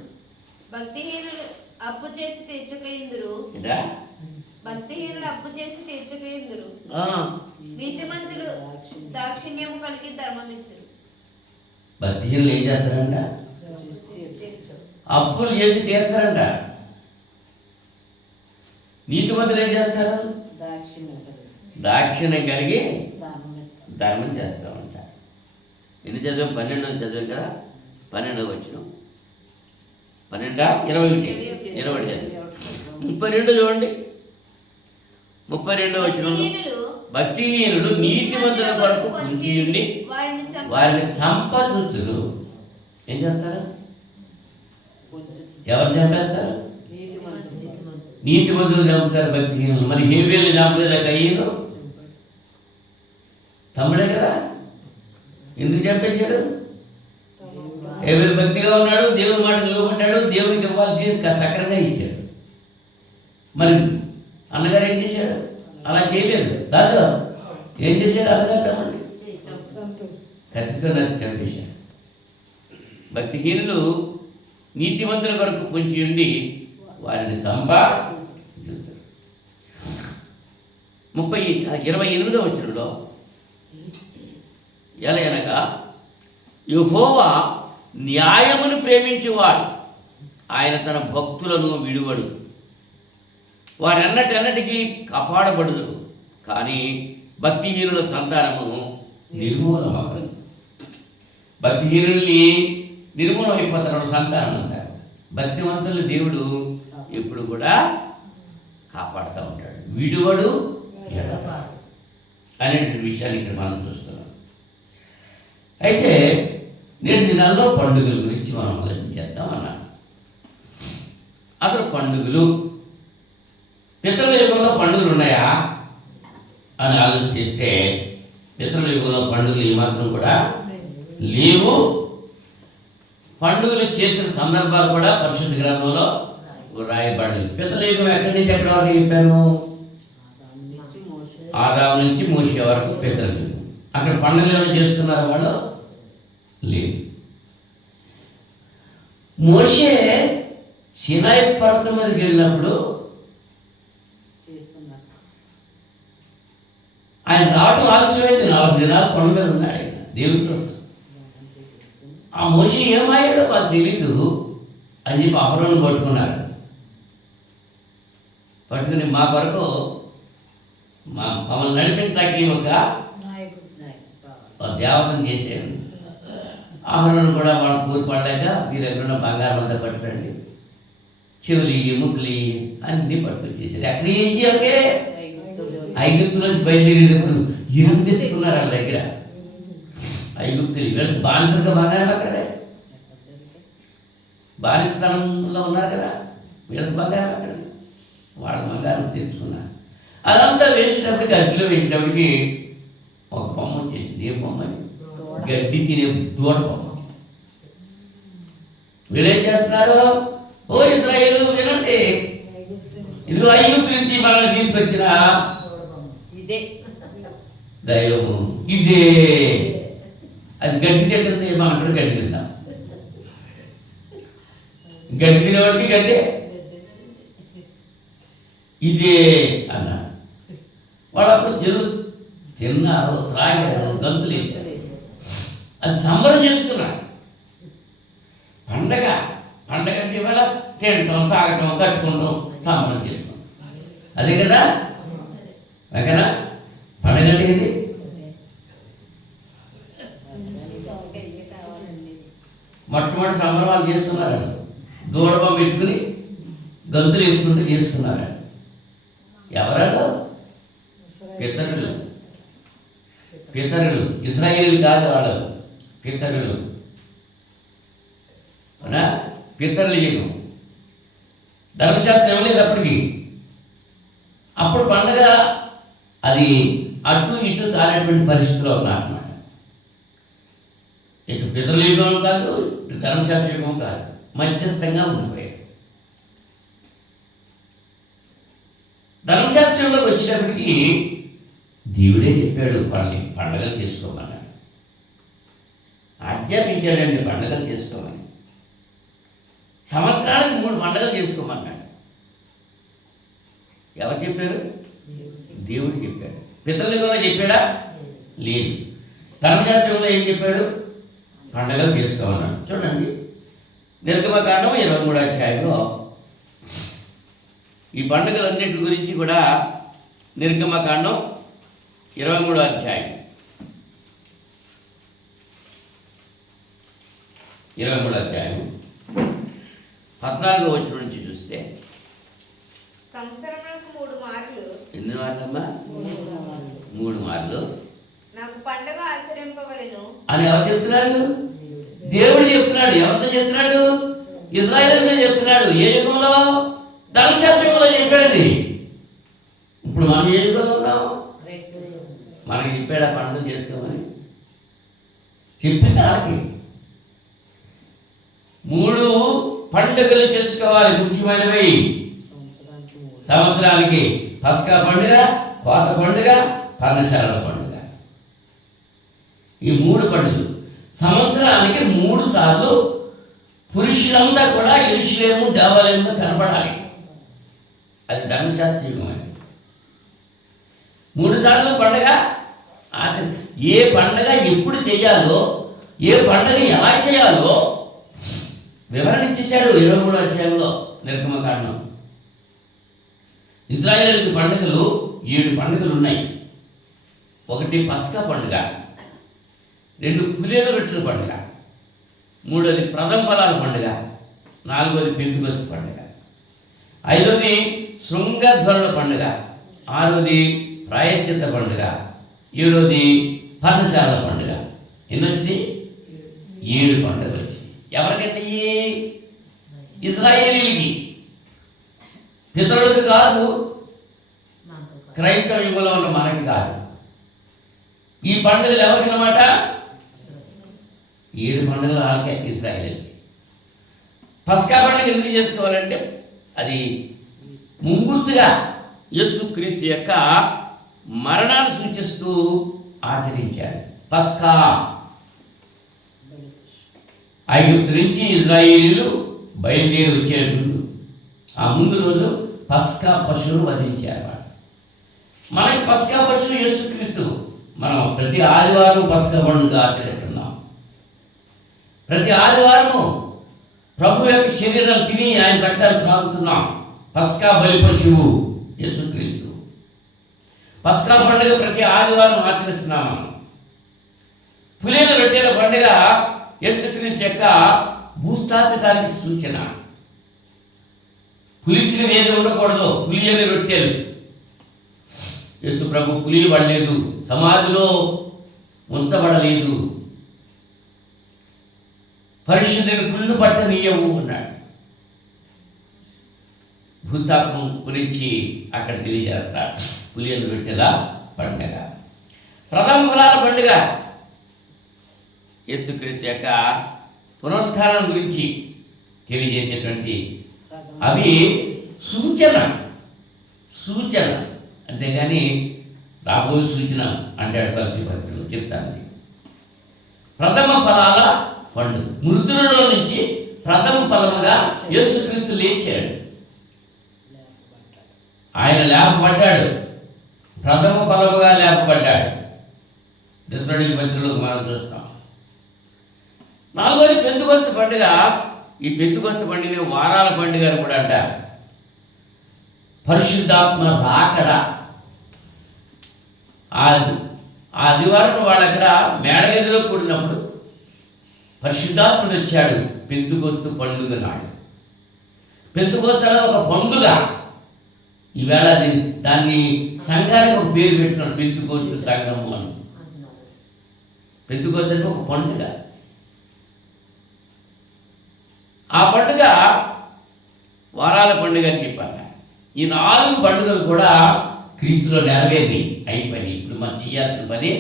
భక్తిహీనులు అప్పు చేసి తీర్చకయిందురు. భక్తిహీనులు అప్పు చేసి తీర్చకయిందురు. నీతిమంతులు దాక్షిణ్యము కలిగి ధర్మమిత్తురు. భక్తిహీనులు ఏం చేస్తారంట? అప్పులు చేసి తీర్చారంట. నీతిమంతులు ఏం చేస్తారు? దాక్షిణ్యం కలిగి ధర్మం చేస్తూ ఉంటారు. ఎన్ని చదివాం? 12 చదివాం కదా. 12వ వచనం 20 32 చూడండి. 32వ వచనం, భక్తిహీనులు నీతిమంతుల కొరకు పొంచి ఉండి వారిని చంపదూచురు. ఏం చేస్తారు? ఎవరు చంపేస్తారు? నీతిమంతులు చంపుతారు భక్తిహీనులు. మరి హేబేలు చంపలేదా కయ్యను? తమ్ముడే కదా. ఎందుకు చంపేశాడు? హేబేలు భక్తిగా ఉన్నాడు, దేవుని మాటకు లోబడ్డాడు, దేవునికి ఇవ్వాల్సింది సక్రంగా ఇచ్చాడు. మరి అన్నగారు ఏం చేశాడు? అలా చేయలేదు. కాదు, ఏం చేశాడు అన్నగారు? తమ్ముడిని కత్తితో నరికి చంపేశాడు. భక్తిహీనులు నీతిమంతుల కొరకు పొంచి ఉండి వారిని చంపా 28వ వచనంలో ఎలయనగా యెహోవా న్యాయమును ప్రేమించువాడు, ఆయన తన భక్తులను విడువడు, వారెన్నటెన్నటికీ కాపాడబడుదురు, కానీ భక్తిహీనుల సంతానము నిర్మూలమవుతుంది. భక్తిహీనుల్ని నిర్మూలం అయిపోతారు సంతానం అంటారు. భక్తివంతుల్ని దేవుడు ఎప్పుడు కూడా కాపాడుతూ ఉంటాడు. విడువడు ఎడబాడు అనేటువంటి విషయాన్ని ఇక్కడ మనం చూస్తున్నాం. అయితే నేటి దినాల్లో పండుగల గురించి మనం ఆలోచించేద్దాం అన్నాను. అసలు పండుగలు పితరుల యుగంలో పండుగలు ఉన్నాయా అని ఆలోచిస్తే పితరుల యుగంలో పండుగలు ఏమాత్రం కూడా లేవు. పండుగలు చేసిన సందర్భాలు కూడా పరిశుద్ధ గ్రంథంలో రాయబడలేదు. పితరుల యుగం ఎక్కడి నుంచి ఎక్కడి వరకు చెప్పాను? ఆదాము నుంచి మోషే వరకు పితరుల యుగం. అక్కడ పండుగలు ఏమైనా చేసుకున్నారు వాళ్ళు? లేదు. మోషే సినాయి పర్వతం మీదకి వెళ్ళినప్పుడు ఆయన రావటం ఆలస్యమైంది. 4 దినాలు కొండ మీద ఉన్నాడు ఆయన దేవుడితో. ఆ మోషే ఏమయ్యాడో మాకు తెలీదు అని చెప్పి అహరోను పట్టుకున్నాడు. పట్టుకుని మా కొరకు మమ్మల్ని నడిపించడానికి ఒక దేవతను చేశాడు. అహరోను కూడా వాళ్ళు కూర్పడలేక మీ దగ్గర ఉన్న బంగారం అంతా పట్టురండి, చెవులు ఎముకలు అన్నీ పట్టుకొచ్చేసారు. అక్కడ ఏం చేయాలి? ఐగుప్తు నుంచి బయలుదేరేటప్పుడు ఇరుగు తెచ్చుకున్నారు వాళ్ళ దగ్గర. ఐగుప్తులు వీళ్ళకి బానిసలుగా బంగారం అక్కడే, బానిసతనంలో ఉన్నారు కదా, వీళ్ళకి బంగారం అక్కడ, వాళ్ళ బంగారం తెచ్చుకున్నారు. అదంతా వేసేటప్పటికి అగ్గిలో వేసేటప్పటికి ఒక బొమ్మ వచ్చేసింది. ఏ బొమ్మ? గడ్డి తినే దూడ బొమ్మ. వీళ్ళేం చేస్తున్నారు? ఓ ఇశ్రాయేలు వినండి, ఇదిగో ఐగుప్తు నుంచి మనల్ని తీసుకొచ్చిన దైవము ఇదే. అది గడ్డి తింటుంది, మనం కూడా గడ్డి తిందాం. గడ్డి తినేవాడికి గడ్డే ఇదే అన్నారు. వాళ్ళు అప్పుడు జరుగు తిన్నారు, త్రాగారు, గంతులు వేసారు. అది సంబరం చేసుకున్నారు. పండగ అంటే ఇవాళ తినటం, తాగటం, కట్టుకుంటాం, సంబరం చేసుకుంటాం. అదే కదా ఓకేనా? పండగ అంటే ఇది. మొట్టమొదటి సంబరం వాళ్ళు చేసుకున్నారు. దూడబొమ్మ పెట్టుకుని గంతులు వేసుకుంటూ చేసుకున్నారు. ఎవరో పితరులు ఇశ్రాయేలు కాదు, వాళ్ళు పితరులు. అవునా? పితరుల యుగం. ధర్మశాస్త్రం లేదు అప్పటికి. అప్పుడు పండగ అది అటు ఇటు కానటువంటి పరిస్థితిలో ఉన్నారన్నమాట. ఇటు పితరుల యుగం కాదు, ఇటు ధర్మశాస్త్ర యుగం కాదు, మధ్యస్థంగా ఉండిపోయాయి. ధర్మశాస్త్రంలోకి వచ్చేటప్పటికి దేవుడే చెప్పాడు వాళ్ళని పండగలు చేసుకోమన్నాడు, ఆజ్ఞాపించాడండి పండగలు చేసుకోమని. సంవత్సరానికి 3 పండగలు చేసుకోమన్నాడు. ఎవరు చెప్పారు? దేవుడు చెప్పాడు. పితరులుగా చెప్పాడా? లేదు. ధర్మశాస్త్రంలో ఏం చెప్పాడు? పండగలు చేసుకోమన్నాడు. చూడండి, నిర్గమకాండం 23వ అధ్యాయంలో ఈ పండుగలన్నిటి గురించి కూడా నిర్గమకాండం 23వ అధ్యాయం 14వ వచనం నుంచి చూస్తే, సంవత్సరములకు 3 మార్లు. ఎన్ని మార్లమ్మా? 3 మార్లు నాకు పండగ ఆచరింపవలెను అని ఎవరు చెప్తున్నారు? దేవుడు చెప్తున్నాడు. ఎవరితో చెప్తున్నాడు? ఇశ్రాయేలుతో చెప్తున్నాడు. ఏ యుగంలో? ధర్మశాస్త్రంలో చెప్పాడు. ఇప్పుడు మనం ఏ యుగంలో ఉన్నాం? మనకి చెప్పాడు ఆ పండుగలు చేసుకోమని. చెప్పింది ఆకి 3 పండుగలు చేసుకోవాలి, ముఖ్యమైనవి సంవత్సరానికి. పస్కా పండుగ, కోత పండుగ, పర్ణశాలల పండుగ. ఈ 3 పండుగలు సంవత్సరానికి 3 సార్లు పురుషులంతా కూడా యెరూషలేము దేవాలయంలో కనపడాలి. అది ధర్మశాస్త్రం అని. 3 సార్లు పండుగ. ఏ పండుగ ఎప్పుడు చేయాలో, ఏ పండుగ ఎలా చేయాలో వివరణ ఇచ్చేశాడు 23వ అధ్యాయంలో నిర్గమకాండం. ఇశ్రాయేలుకి పండుగలు 7 పండుగలు ఉన్నాయి. 1 పస్కా పండుగ, 2 పులియల రొట్టెల పండుగ, 3వది ప్రథమ ఫలాల పండుగ, 4వది పెంతుకొస్తు పండుగ, 5వది శృంగధ్వరుల పండుగ, 6వది ప్రాయశ్చిత్త పండుగ, 7వది పర్ణశాల పండుగ. ఎన్ని వచ్చినాయి? 7 పండుగలు వచ్చినాయి. ఎవరికంటే? ఇశ్రాయేలీలకి, పితరులకు కాదు, క్రైస్తవ యుగంలో ఉన్న మనకి కాదు. ఈ పండుగలు ఎవరికన్నమాట? 7 పండుగలు వాళ్ళకే, ఇశ్రాయేలీలకి. పస్కా పండుగ ఎందుకు చేసుకోవాలంటే అది ముంగుర్తుగా యేసుక్రీస్తు యొక్క మరణాన్ని సూచిస్తూ ఆచరించాడు. పస్కా ఐగుప్తు నుంచి ఇశ్రాయేలీలు బయలుదేరి వచ్చే ముందు రోజు పస్కా పశువును వధించారు. మనకి పస్కా పశువు యేసుక్రీస్తు. మనం ప్రతి ఆదివారం పస్కా పండుగ ఆచరిస్తున్నాం. ప్రతి ఆదివారము ప్రభు యొక్క శరీరం తిని ఆయన రక్తాలు త్రాగుతున్నాం. పస్కా బలి పశువు యేసుక్రీస్తు. పస్కా పండుగ ప్రతి ఆదివారం ఆచరిస్తున్నాం మనం. పులియల రొట్టెల పండుగ యేసుక్రీస్తు యొక్క భూస్థాపితానికి సూచన. పులిసిన ఏది ఉండకూడదు, పులియని రొట్టెలు. యేసు ప్రభు పులియబడలేదు, సమాధిలో ఉంచబడలేదు, పరిశుద్ధుని కుళ్ళు పట్టనీయవు అన్నాడు. భూస్థాపనం గురించి అక్కడ తెలియజేస్తాడు. పులియని రొట్టెల పండుగ. ప్రథమ ఫలాల పండుగ యేసుక్రీస్తు యొక్క పునరుద్ధానం గురించి తెలియజేసేటువంటి అవి సూచన. అంతేగాని రాబోయే సూచన అంటాడు పరిశీలనలో. చెప్తాను. ప్రథమ ఫలాల పండుగ. మృతులలో నుంచి ప్రథమ ఫలముగా యేసుక్రీస్తు లేచాడు. ఆయన లేపబడ్డాడు, ప్రథమ ఫలముగా లేపబడ్డాడు. దశరథుడి పత్రికలో మనం చూస్తాం. 4వది పెంతుకొస్తు పండుగ. ఈ పెంతుకొస్తు పండుగని వారాల పండుగ అని కూడా అంటారు. పరిశుద్ధాత్మ రాకడ. ఆదివారం వాళ్ళు అక్కడ మేడగదిలో కూడినప్పుడు పరిశుద్ధాత్ముడు వచ్చాడు. పెంతుకొస్తు పండుగ నాడు. పెంతుకొస్తు ఒక పండుగ. ఈవేళ దాన్ని సంఘానికి ఒక పేరు పెట్టుకున్నాడు, పెంతుకోస్తు సంఘము అని. పెంతుకోస్తు అంటే ఒక పండుగ. ఆ పండుగ వారాల పండుగ అని చెప్పాను. ఈ 4 పండుగలు కూడా క్రీస్తులో నెరవేరి అయిపోయి ఇప్పుడు మనం చేయాల్సిన పని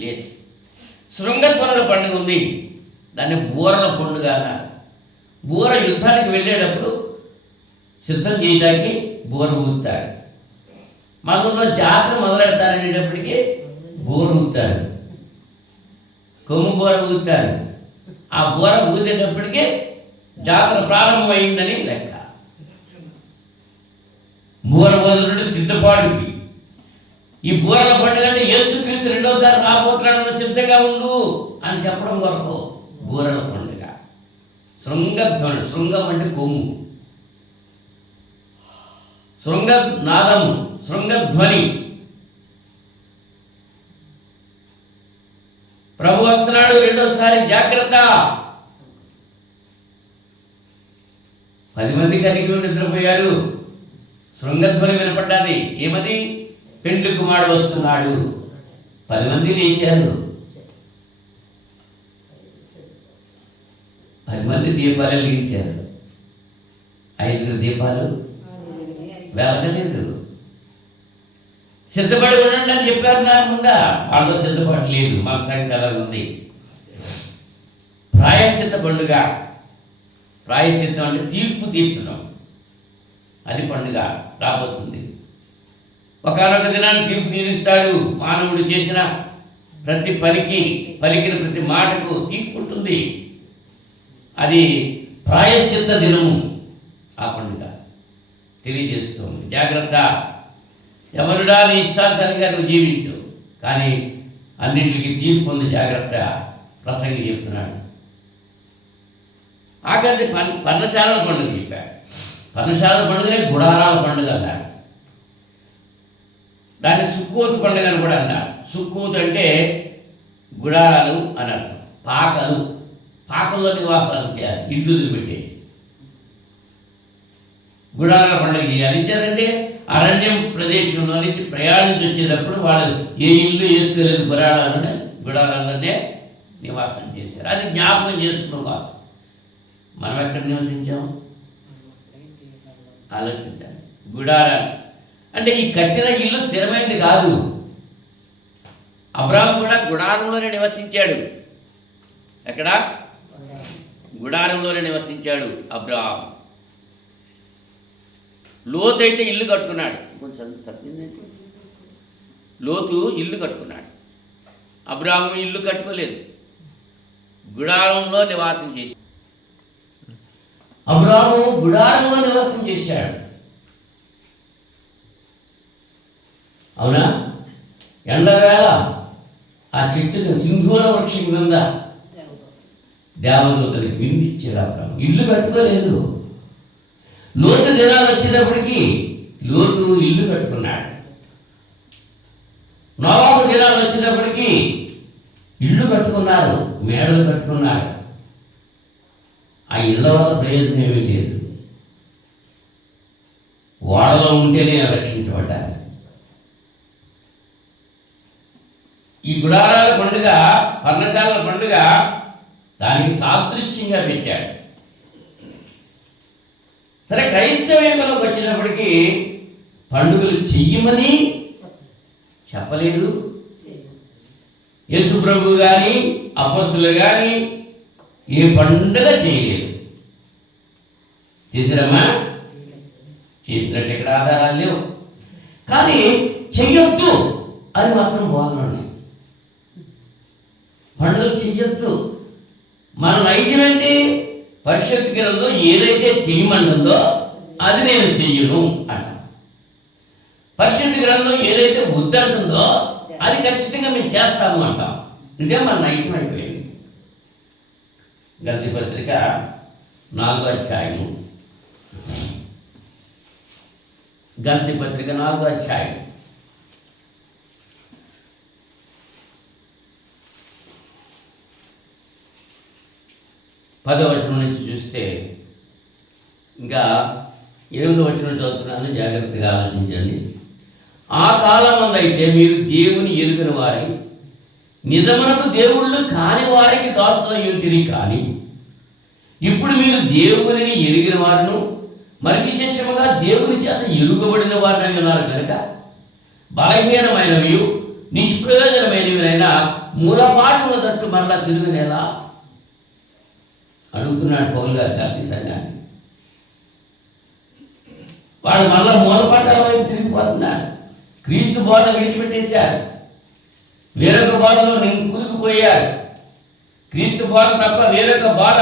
లేదు. శృంగధ్వనుల పండుగ ఉంది, దాన్ని బూరల పండుగ అన్నారు. బూర యుద్ధానికి వెళ్ళేటప్పుడు సిద్ధం చేయడానికి బూర ఊతాడు. మనలో జాతర మొదలెడతారనేటప్పటికీ బూర ఊతాడు, కొమ్ము బూర ఊతాడు. ఆ బూర ఊదేటప్పటికీ జాతర ప్రారంభమైందని లెక్క. బూర ఊదినట్టు సిద్ధపాటుకి. ఈ బూరల పండుగ అంటే యేసుక్రీస్తు రెండోసారి రాబోతున్నాడు, సిద్ధంగా ఉండు అని చెప్పడం కొరకు బూరల పండుగ. శృంగధ్వని, శృంగం అంటే కొమ్ము, శృంగనాదము, శృంగధ్వని. ప్రభు వస్తున్నాడు రెండోసారి, జాగ్రత్త. 10 మంది కలిగి నిద్రపోయారు. శృంగధ్వని వినపడ్డాది. ఏమది? పెండ్లి కుమారుడు వస్తున్నాడు. 10 మంది లేచారు. 10 మంది దీపాలు వెలిగించారు. 5 దీపాలు వెలగలేదు. సిద్ధపడి ఉండండి అని చెప్పారు నా ముందా. వాళ్ళు సిద్ధపడి లేదు. మన సంగతి అలా ఉంది. ప్రాయశ్చిత్త పండుగ. ప్రాయశ్చిత్తం అంటే తీర్పు తీర్చడం. అది పండుగ రాబోతుంది. ఒకనొక దినాన్ని తీర్పు తీరుస్తాడు. మానవుడు చేసిన ప్రతి పనికి, పలికిన ప్రతి మాటకు తీర్పు ఉంటుంది. అది ప్రాయశ్చిత్త దినము. ఆ పండుగ తెలియజేస్తుంది. జాగ్రత్త, ఎవరుడా నీ ఇష్టానుసారంగా నువ్వు జీవించు, కానీ అన్నింటికి తీర్పు ఉంది. జాగ్రత్త ప్రసంగి చెప్తున్నాడు. ఆఖరి పర్ణశాలల పండుగ చెప్పాడు. పర్ణశాలల పండుగనే గుడారాల పండుగ అన్నాడు. దాన్ని సుక్కోతు పండుగ అని కూడా అన్నారు. సుక్కోతు అంటే గుడారాలు అని అర్థం. పాకలు, పాకల్లో నివాసాలు చేయాలి, ఇల్లు పెట్టేసి గుడారాల పండుగ చేయాలి. ఇచ్చారంటే అరణ్యం ప్రదేశంలో నుంచి ప్రయాణించి వచ్చేటప్పుడు వాళ్ళు ఏ ఇల్లు వేసుకోలేదు, గుడారాలనే నివాసం చేశారు. అది జ్ఞాపకం చేసుకోవడం కోసం. మనం ఎక్కడ నివసించాము ఆలోచించాలి. గుడారాలు అంటే ఈ కట్టిన ఇల్లు స్థిరమైనది కాదు. అబ్రాహాము కూడా గుడారంలోనే నివసించాడు. ఎక్కడ? గుడారంలోనే నివసించాడు అబ్రాహాము. లోతు అయితే ఇల్లు కట్టుకున్నాడు. కొంచెం తప్పిందంటే లోతు ఇల్లు కట్టుకున్నాడు. అబ్రాహాము ఇల్లు కట్టుకోలేదు, గుడారంలో నివాసం చేసి. అబ్రాహాము గుడారంలో నివాసం చేశాడు. అవునా? ఎండవేళ ఆ చెట్టు సింధూర వృక్షం కింద దేవదూతలకు విందిచ్చాడు అబ్రాహాము. ఇల్లు కట్టుకోలేదు. లోతు దినాలు వచ్చేటప్పటికి లోతు ఇల్లు కట్టుకున్నాడు. నోవాహు దినాలు వచ్చేటప్పటికి ఇల్లు కట్టుకున్నారు, మేడలు కట్టుకున్నారు. ఆ ఇళ్ళ వల్ల ప్రయోజనం ఏమీ లేదు. ఓడలో ఉంటేనే రక్షించబడ్డారు. ఈ గుడారాల పండుగ, పర్ణశాలల పండుగ దానికి సాదృశ్యంగా పెట్టాడు. సరే, క్రైస్తవ్యంలోకి వచ్చినప్పటికీ పండుగలు చెయ్యమని చెప్పలేదు. యేసు ప్రభు కానీ అపొస్తలులు కానీ ఏ పండుగ చేయలేదు. చేసిరమ్మా? చేసినట్టు ఇక్కడ ఆధారాలు లేవు. కానీ చెయ్యొద్దు అని మాత్రం బోధన ఉన్నాయి. పండుగలు చెయ్యొద్దు. మన నైజం ఏంటి? పరిషత్ గ్రంథం ఏదైతే చేయమంటుందో అది నేను చెయ్యను అంటాం. పరిషత్ గ్రంథం ఏదైతే వద్దంటుందో అది ఖచ్చితంగా మేము చేస్తాము అంటాం. ఇదే మన నైజం అయిపోయింది. గల్తీ పత్రిక 4వ అధ్యాయము, గల్తీ పత్రిక 4వ అధ్యాయం 10వ వచనం నుంచి చూస్తే, ఇంకా 8వ వచనం చదువుతున్నాను, జాగ్రత్తగా ఆలోచించండి. ఆ కాలమందైతే మీరు దేవుని ఎరుగని వారై నిజమునకు దేవుళ్ళు కాని వారికి దాసులయ్యుంటిరి, కానీ ఇప్పుడు మీరు దేవునిని ఎరిగిన వారును మరి విశేషముగా దేవుని చేత ఎరుగబడిన వారిని ఉన్నారు కనుక బలహీనమైనవి నిష్ప్రయోజనమైనవినైన మూలపాఠముల తట్టు మరలా తిరుగునేలా అడుగుతున్నాడు పౌలు గారు గాంధీ సంఘాన్ని. వాళ్ళు మళ్ళా మూలపాఠాల వైపు తిరిగిపోతున్నారు. క్రీస్తు బోధ విడిచిపెట్టేశారు, వేరొక బోధలో కూరుకుపోయారు. క్రీస్తు బోధ తప్ప వేరొక బోధ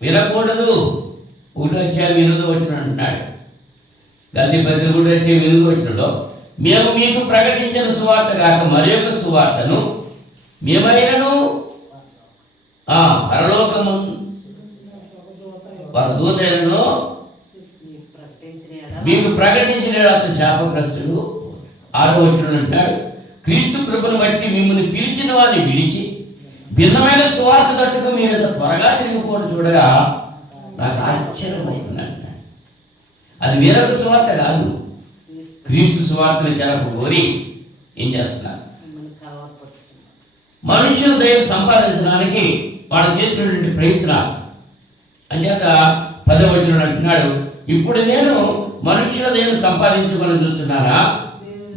వినకూడదు. 1వ అధ్యాయం 8వ వచనం అంటున్నాడు. గాంధీ పత్రిక 1వ అధ్యాయం 8వ వచనంలో, మేము మీకు ప్రకటించిన సువార్త కాక మరి యొక్క సువార్తను మేమైనను పరలోకము వారి దూతలను మీకు ప్రకటించిన అతను శాపగ్రస్తుడు. 6వ వచనం అంటాడు, క్రీస్తు కృపను బట్టి మిమ్మల్ని పిలిచిన వారిని విడిచి భిన్నమైన సువార్త తట్టుకు మీరు త్వరగా తిరిగిపోవడం చూడగా నాకు ఆశ్చర్యమవుతున్నాడు. అది వేరొక సువార్త కాదు, క్రీస్తు సువార్తను జరపకోరి ఏం చేస్తున్నారు? మనుషుల దయ సంపాదించడానికి వాళ్ళు చేసినటువంటి ప్రయత్నాలు. అంచేత 10వ వచనం అంటున్నాడు, ఇప్పుడు నేను మనుషుల దయను సంపాదించుకొని చూస్తున్నానా,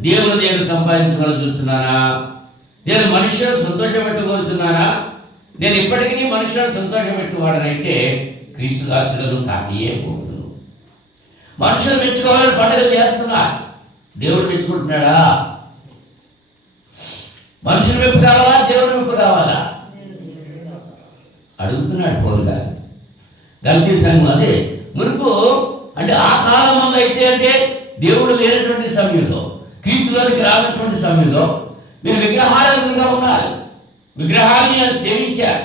దేవుని దయను సంపాదించుకొని చూస్తున్నానా? నేను మనుషులను సంతోషపెట్టుకోతున్నానా? నేను ఇప్పటికీ మనుషులను సంతోషపెట్టువాడనైతే క్రీస్తు దాసులను కాకియే పోదు. మనుషులు మెచ్చుకోవాలని పండుగలు చేస్తున్నా, దేవుడు మెచ్చుకుంటున్నాడా? మనుషులు మెప్పు కావాలా, దేవుడు మెప్పు కావాలా అడుగుతున్నాడు పౌలు గారు. గల్తీ సంఘం అదే మునుపు అంటే ఆ కాలం ముందు అయితే అంటే దేవుడు లేనటువంటి సమయంలో, క్రీస్తులోనికి రానటువంటి సమయంలో మీరు విగ్రహారాధనగా ఉన్నారు, విగ్రహాన్ని సేవించారు.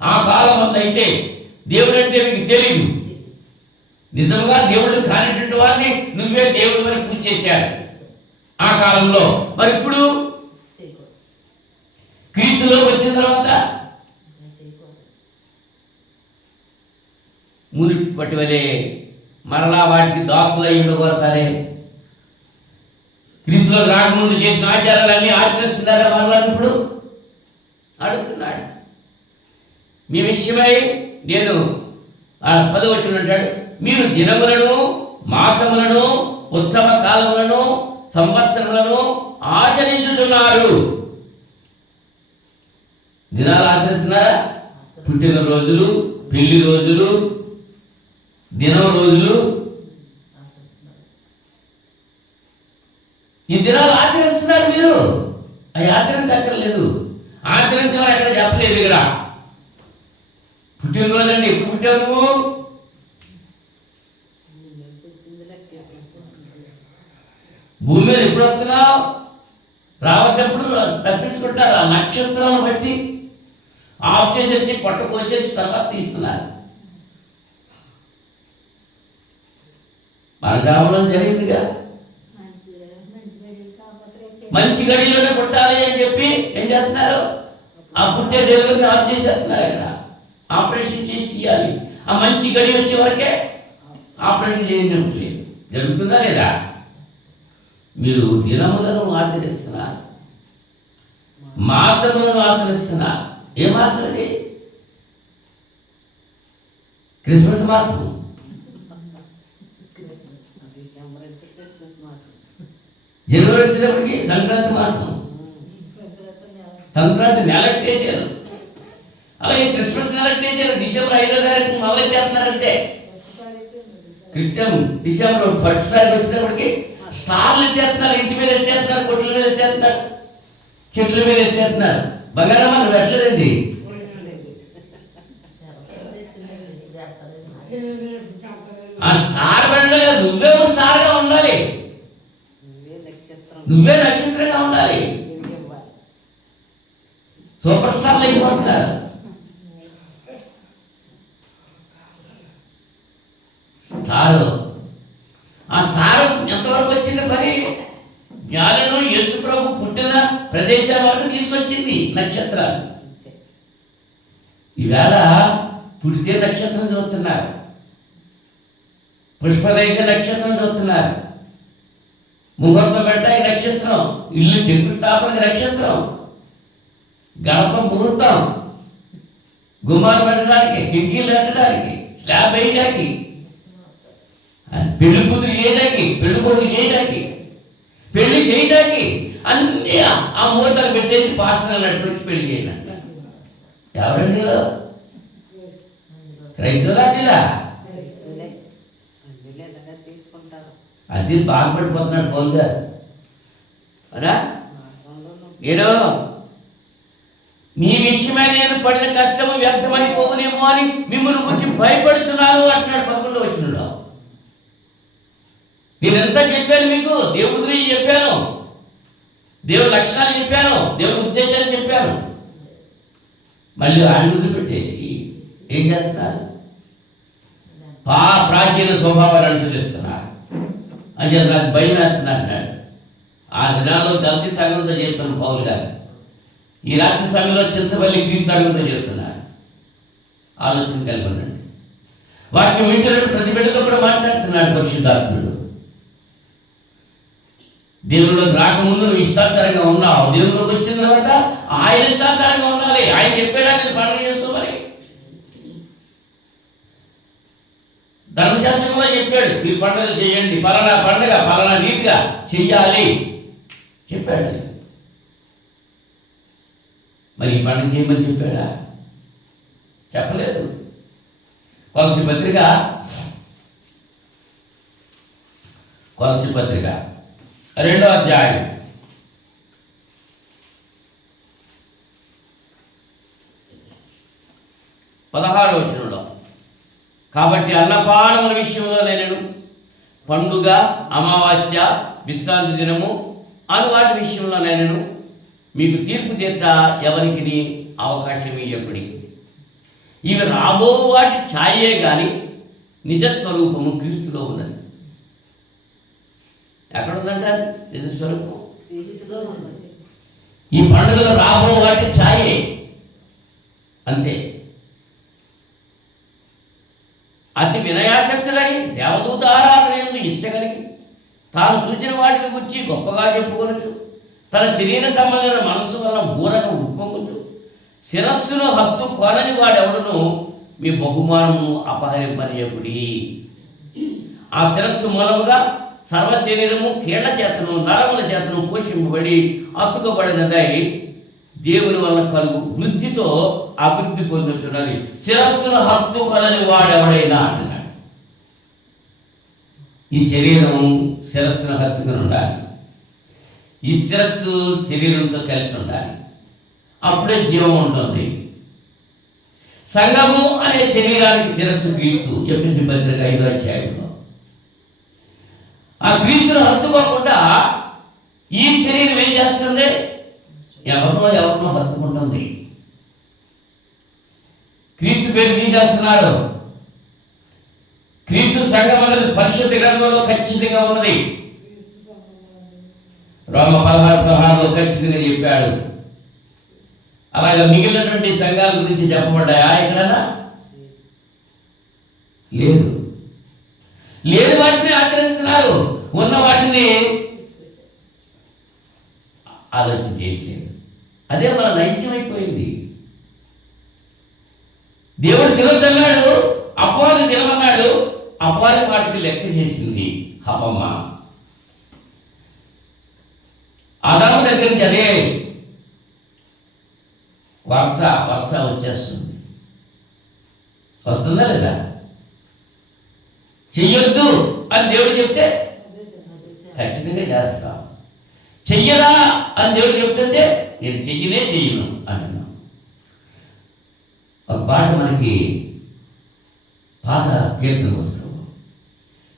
ఆ కాలం ముందు అయితే దేవుడు అంటే మీకు తెలియదు. నిజంగా దేవుడు కానిటువంటి వారిని నువ్వే దేవుడు అని పూజ చేశారు ఆ కాలంలో. మరి ఇప్పుడు క్రీస్తులోకి వచ్చిన తర్వాత మునిపటి వలె మరలా వాటికి దాసులై ఉండగోరుతారే? క్రీస్తులో రాకముందు చేసిన ఆచారాలన్నీ ఆచరిస్తున్నారా మరలా ఇప్పుడు అడుగుతున్నాడు. మీ విషయమై నేను 10వ వచనం అంటాడు, మీరు దినములను మాసములను ఉత్సవ కాలములను సంవత్సరములను ఆచరించుతున్నారు. దినాలు ఆచరిస్తున్నారా? పుట్టిన రోజులు, పెళ్లి రోజులు, దినం రోజులు, ఈ దినాలు ఆచరిస్తున్నారు మీరు. అవి ఆచరించక్కర్లేదు, ఆచరించమని ఎక్కడ చెప్పలేదు. ఇక్కడ పుట్టినరోజు అండి, ఎప్పుడు పుట్టావు నువ్వు? భూమి మీద ఎప్పుడు వస్తున్నావు? రావచ్చినప్పుడు తప్పించుకుంటారు. ఆ నక్షత్రాలను బట్టి ఆఫ్ చేసేసి పొట్ట కోసేసి తర్వాత తీస్తున్నారు. మన గ్రామంలో జరిగిందిగా, మంచి గడిలోనే పుట్టాలి అని చెప్పి ఏం చేస్తున్నారు? ఆ పుట్టే దేవుడిని ఆఫ్ చేసేస్తున్నారు. ఇక్కడ ఆపరేషన్ చేసి తీయాలి. ఆ మంచి గడి వచ్చే వరకే ఆపరేషన్ చేయలేదు. జరుగుతుందా లేదా? మీరు దినములను ఆచరిస్తున్నారు, మాసములను ఆచరిస్తున్నారు. ఏ మాసం అది? క్రిస్మస్ మాసం. జనవరి వచ్చేటప్పటికి సంక్రాంతి మాసం, సంక్రాంతి నెలెట్టేసారు. అలాగే క్రిస్మస్ నెలెట్టేసారు. డిసెంబర్ 5వ తారీఖు మొదలెట్టేస్తున్నారంటే డిసెంబర్ 1st తారీఖు వచ్చేటప్పటికి స్టార్లు ఎత్తేస్తున్నారు, ఇంటి మీద ఎత్తేస్తున్నారు, కొట్ల మీద ఎత్తేస్తున్నారు, చెట్ల మీద ఎత్తేస్తున్నారు. బంగారమ్మా నువ్వు ఎట్లేదండి? ఆ స్టార్ బండ్లో నువ్వే ఒక స్టార్గా ఉండాలి, నువ్వే నక్షత్రంగా ఉండాలి. సూపర్ స్టార్లు అయిపోతున్నారు. స్టారు, ఆ స్టార్ ఎంతవరకు వచ్చింది? మరి జ్ఞానులు యేసు ప్రభు పుట్టిన ప్రదేశాల వరకు తీసుకొచ్చింది నక్షత్రాలు. ఈవేళ పుడితే నక్షత్రం చూస్తున్నారు, పుష్పరేఖ నక్షత్రం చూస్తున్నారు. ముహూర్తం పెట్టడానికి నక్షత్రం, ఇల్లు శంకుస్థాపనకి నక్షత్రం, గడప ముహూర్తం, గుమ్మాలు పెట్టడానికి, కిటికీలు పెట్టడానికి, స్లాబ్ వేయడానికి, పెళ్లి కూతురు చేయడానికి, పెళ్లి కొడుకు చేయడానికి, పెళ్లి చేయడానికి అన్ని ఆ ముహూర్తాలు పెట్టేసి పాస్టర్ నడిపించి పెళ్లి చేయండి. ఎవరండి క్రైస్తవులా? అది బాధపడిపోతున్నాడు పౌలు గారు. అనా నేను మీ విషయమై నేను పడిన కష్టము వ్యర్థమైపోవునేమో అని మిమ్మల్ని గురించి భయపడుతున్నాను అంటున్నాడు 11వ వచనంలో. నేనెంత చెప్పాను మీకు, దేవుడి గురించి చెప్పాను, దేవుడి లక్షణాలు చెప్పాను, దేవుడి ఉద్దేశాలు చెప్పాను. మళ్ళీ ఆయన వదిలిపెట్టేసి ఏం చేస్తున్నారు? ప్రాచీన స్వభావాన్ని అనుసరిస్తున్నారు. అని చెప్పి నాకు భయం వేస్తున్నా అంటున్నాడు. ఆ దినాల్లో గల్తీ సంఘంతో చెప్తాను పౌలు గారు, ఈ రాత్రి సమయంలో చింతపల్లి క్రీస్తు సంఘంతో చెప్తున్నారు. ఆలోచన కలిగి ఉండండి. వాక్యం వింటున్నట్టు ప్రతి బిడ్డతో కూడా మాట్లాడుతున్నాడు పరిశుద్ధాత్ముడు. దేవుళ్ళకి రాకముందు నువ్వు ఇష్టాంతరంగా ఉన్నావు, దేవుళ్ళకి వచ్చిన తర్వాత ఆయన ఇష్టాంతరంగా ఉండాలి. ఆయన చెప్పేలా నేను పండుగ చేసుకోమని ధర్మశాస్త్రంలో చెప్పాడు. ఈ పండుగలు చేయండి, పలానా పండుగ పలానా రీతిగా చెయ్యాలి చెప్పాడు. మరి ఈ పండుగ చేయమని చెప్పాడా? చెప్పలేదు. కొలసి పత్రిక 2వ అధ్యాయం 16వ వచనంలో, కాబట్టి అన్నపానముల విషయంలో నేను పండుగ, అమావాస్య, విశ్రాంతి దినము అను వాటి విషయంలో నేను మీకు తీర్పు తీర్చ ఎవరికి అవకాశం ఇవ్వకుడి. ఇవి రాబో వాటి ఛాయే కానీ నిజస్వరూపము క్రీస్తులో ఉన్నది. ఎక్కడ ఉందంటారు నిజస్వరూపం? ఈ పండుగలు రాబో వాటి ఛాయే, అంతే. అతి వినయాశక్తులై దేవదూత ఆరాధన యందు ఇచ్చగలిగి తాను చూసిన వాటిని గురించి గొప్పగా చెప్పుకొనచ్చు, తన శరీర సంబంధమైన మనస్సు వలన బూరను ఉప్పొంగుచు శిరస్సును హత్తు కొనని వాడెవడను మీ బహుమానము అపహరింపనీయకుడి. ఆ శిరస్సు మూలముగా సర్వ శరీరము కీళ్ల చేతను నరముల చేతను పోషింపబడి అతుకబడినదై దేవుని వలన కలుగు వృద్ధితో అభివృద్ధి పొందుతున్నది. శిరస్సును హత్తుకొనని వాడెవడైనా అంటున్నాడు. ఈ శరీరం శిరస్సును హత్తుకొని ఉండాలి. ఈ శిరస్సు శరీరంతో కలిసి ఉండాలి. అప్పుడే జీవం ఉంటుంది. సంఘము అనే శరీరానికి శిరస్సు క్రీస్తు. ఎఫెసీ పత్రిక 5వ అధ్యాయంలో ఆ క్రీస్తును హత్తుకోకుండా ఈ శరీరం ఏం చేస్తుంది? ఎవరినో హత్తుకుంటుంది. క్రీస్తు పేరు తీసేస్తున్నారు. క్రీస్తు సంఘం అనేది పరిశుద్ధ గ్రంథంలో ఖచ్చితంగా ఉన్నది. రోమ 16:16 ఖచ్చితంగా చెప్పాడు. అలాగే మిగిలినటువంటి సంఘాల గురించి చెప్పబడ్డాయా ఎక్కడన్నా? లేదు. వాటిని ఆచరిస్తున్నారు, ఉన్న వాటిని ఆలోచన చేసేది. అదే మన నైత్యమైపోయింది. దేవుడు తినొద్దన్నాడు, అపవాది తినమన్నాడు. అపవాది వాటికి లెక్క చేసింది హవమ్మ. ఆదాము దగ్గర నుంచి అదే వరుస వచ్చేస్తుంది. వస్తుందా లేదా? చెయ్యొద్దు అని దేవుడు చెప్తే ఖచ్చితంగా చేస్తాం. చెయ్యరా అని దేవుడు చెప్తుంటే నేను చెయ్యను అంటున్నాం. ఒక పాట మనకి పాత కీర్తన వస్తుంది.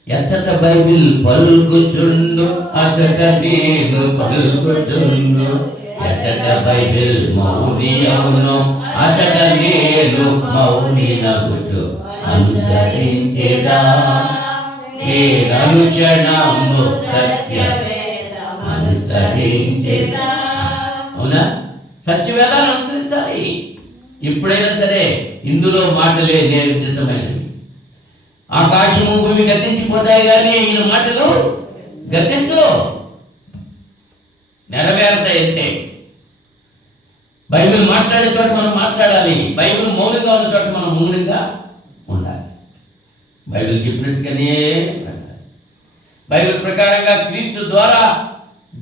ఎచ్చట బైబిల్ పలుకుచుండు అచట నేను పలుకుచుండు, ఎచ్చట బైబిల్ మౌని అవును అచట నేను మౌని నగుచు అనుసరించేదా అనుచరణము సత్యవేదం అనుసరించేదా. అవునా? సత్యవేదాన్ని అనుసరించాలి. ఎప్పుడైనా సరే ఇందులో మాటలే నిజమైనవి. ఆకాశము భూమి గతించిపోతాయి కానీ ఈయన మాటలు గతించు, నెరవేరుతాయి అంతే. బైబిల్ మాట్లాడే చోట మనం మాట్లాడాలి, బైబిల్ మౌనంగా ఉన్న చోట మనం మౌనంగా ఉండాలి. బైబిల్ చెప్పినట్టుగానే ఉండాలి. బైబిల్ ప్రకారంగా క్రీస్తు ద్వారా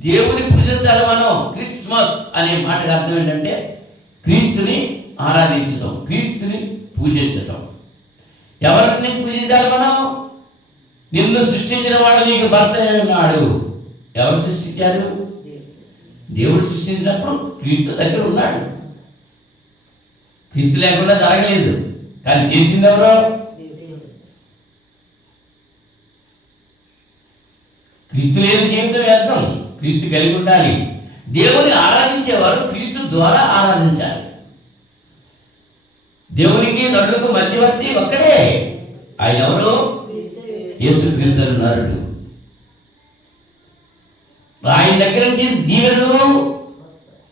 దేవుని పూజించాలి మనం. క్రిస్మస్ అనే మాటకు అర్థం ఏంటంటే క్రీస్తుని ఆరాధించడం, క్రీస్తుని పూజించటం. ఎవరిని పూజించాలి మనం? నిన్ను సృష్టించిన వాడు నీకు భర్త ఉన్నాడు. ఎవరు సృష్టించారు? దేవుడు సృష్టించినప్పుడు క్రీస్తు దగ్గర ఉన్నాడు. క్రీస్తు లేకుండా జరగలేదు, కానీ చేసింది ఎవరో? క్రీస్తు లేదు జీవితం వ్యర్థం. క్రీస్తు కలిగి ఉండాలి. దేవుని ఆరాధించేవారు క్రీస్తు ద్వారా ఆరాధించాలి. దేవునికి నరులకు మధ్యవర్తి ఒక్కడే. ఆయన ఎవరు? యేసుక్రీస్తు నరుడు. ఆయన దగ్గర నుంచి దీవెనలు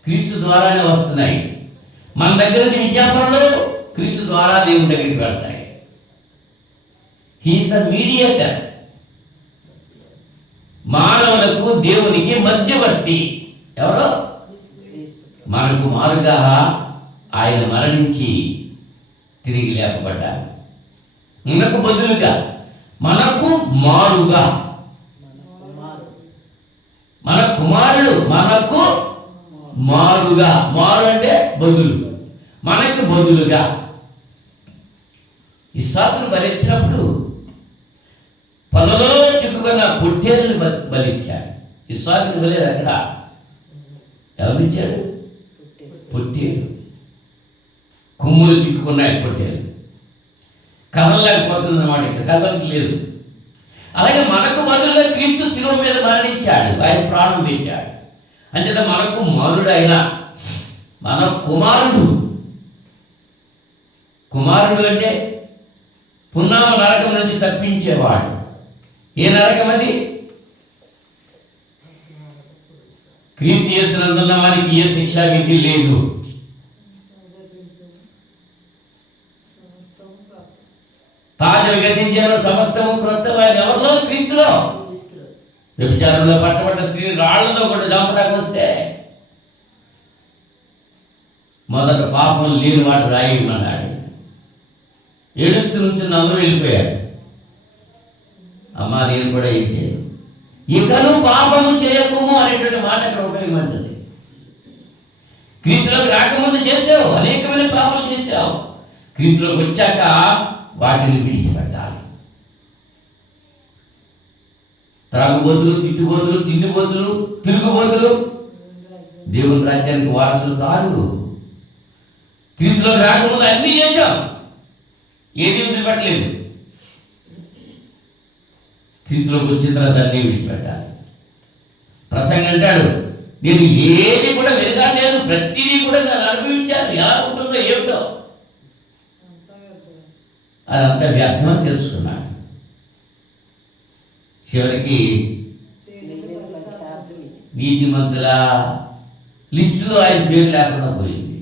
క్రీస్తు ద్వారానే వస్తున్నాయి. మన దగ్గర నుంచి విజ్ఞాపనలు క్రీస్తు ద్వారా దేవుని దగ్గరికి వెళ్తాయి. He is the mediator. మానవులకు దేవునికి మధ్యవర్తి. ఎవరు? మనకు మారుగా ఆయన మరణించి తిరిగి లేపబడ్డారు. మనకు బదులుగా, మనకు మారుగా, మన కుమారుడు మనకు మారుగా. మారు అంటే బదులు, మనకు బదులుగా. ఇస్సాకును బలిచ్చినప్పుడు పొలలో చిక్కుకున్న పొట్టేలు బలిచ్చాడు. ఇస్సాకును బలేదు అక్కడ. ఎవరిచ్చాడు? పొట్టేలు. కొమ్ములు చిక్కుకున్నాయి పొట్టేలు. కదలలేకపోతుంది అన్నమాట, ఇంకా కదలట్లేదు. అలాగే మనకు బదులుగా క్రీస్తు శిలువ మీద మరణించాడు, ఆయన ప్రాణం పెట్టాడు. అంటే మనకు మారుడు ఆయన, మన కుమారుడు. కుమారుడు అంటే పున్నామ నరకం నుంచి తప్పించేవాడు. ఏ నరకం అది? క్రీస్తు యేసునందున్న వారికి ఏ శిక్షా విధి లేదు. తాజాగా గతించారు, సమస్తము క్రొత్త. వారి ఎవరిలో? క్రీస్తులో. వ్యభిచారంలో పట్టబడ్డ స్త్రీ రాళ్లతో కూడా చంపడానికి వస్తే మొదట పాపం లేని వాడు రాయమన్నాడు. ఏడుస్తూ నుంచి అందరూ వెళ్ళిపోయాడు. అమ్మా నేను కూడా ఏం చేయను, ఇకను పాపము చేయకుము అనేటువంటి మాట ఇక్కడ ఉపయోగించండి. క్రీస్తులోకి రాకముందు చేసావు, అనేకమైన పాపాలు చేసావు. క్రీస్తులోకి వచ్చాక వాటిని విడిచిపెట్టాలి. త్రాగుబోతులు, తిట్టుబోతులు, తిండిబోతులు, తిరుగుబోతులు దేవుని రాజ్యానికి వారసులు కాదు. క్రీస్తులోకి రాకముందు అన్నీ చేశాం, ఏది విడిచిపెట్టలేదు. క్రీస్తులోకి వచ్చిన తర్వాత అన్నీ విడిచిపెట్టాలి. ప్రసంగం అంటాడు, నేను ఏది కూడా వెతకలేదు, ప్రతిదీ కూడా నేను అనుభవించాను. ఎలా ఉంటుందో ఏమిటో అదంతా వ్యర్థమని తెలుసుకున్నాడు. చివరికి నీతిమంతుల లిస్టులో ఆయన పేరు లేకుండా పోయింది.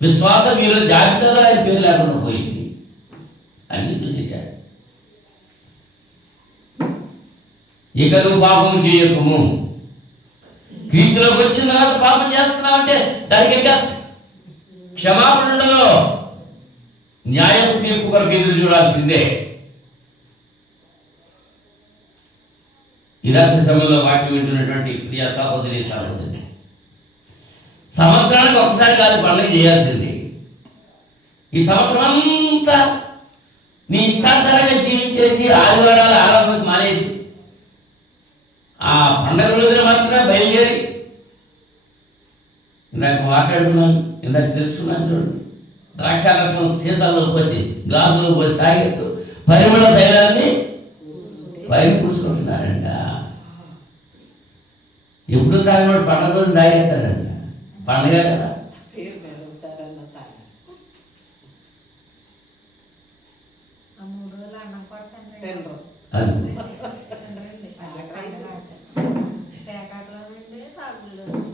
విశ్వాస వీరుల జాబితాలో ఆయన పేరు లేకుండా పోయింది. అన్నీ చూసేశాడు. ఇక నువ్వు పాపం చేయకము. క్రీస్తులోకి వచ్చిన తర్వాత పాపం చేస్తున్నావంటే దానికి ఇంకా క్షమాపణ ఉండదు. న్యాయం తీర్పు కొరకు ఎదురు చూడాల్సిందే. ఈ రాత్రి సమయంలో వాక్యం వింటున్నటువంటి ప్రియ సహోదరి సహోదరి, సంవత్సరానికి ఒకసారి కాదు పండుగ చేయాల్సింది. ఈ సంవత్సరం అంతా నీ ఇష్టాచారంగా జీవించేసి ఆదివారాలు ఆరాధనకు మానేసి ఆ పండుగ రోజున మాత్రమే బయలుదేరి, ఇందాక మాట్లాడుకున్నాను, ఇందాక తెలుసుకున్నాను చూడండి, ద్రాక్షారసం సీసాల్లో పోసి గ్లాసులో పోసి తాగెత్తు పరిమళ తైలాన్ని పైన పూసుకుంటున్నారంట. ఎప్పుడు తాగినోడు పండుగ రోజు తాగేస్తాడంట. పండుగ కదా.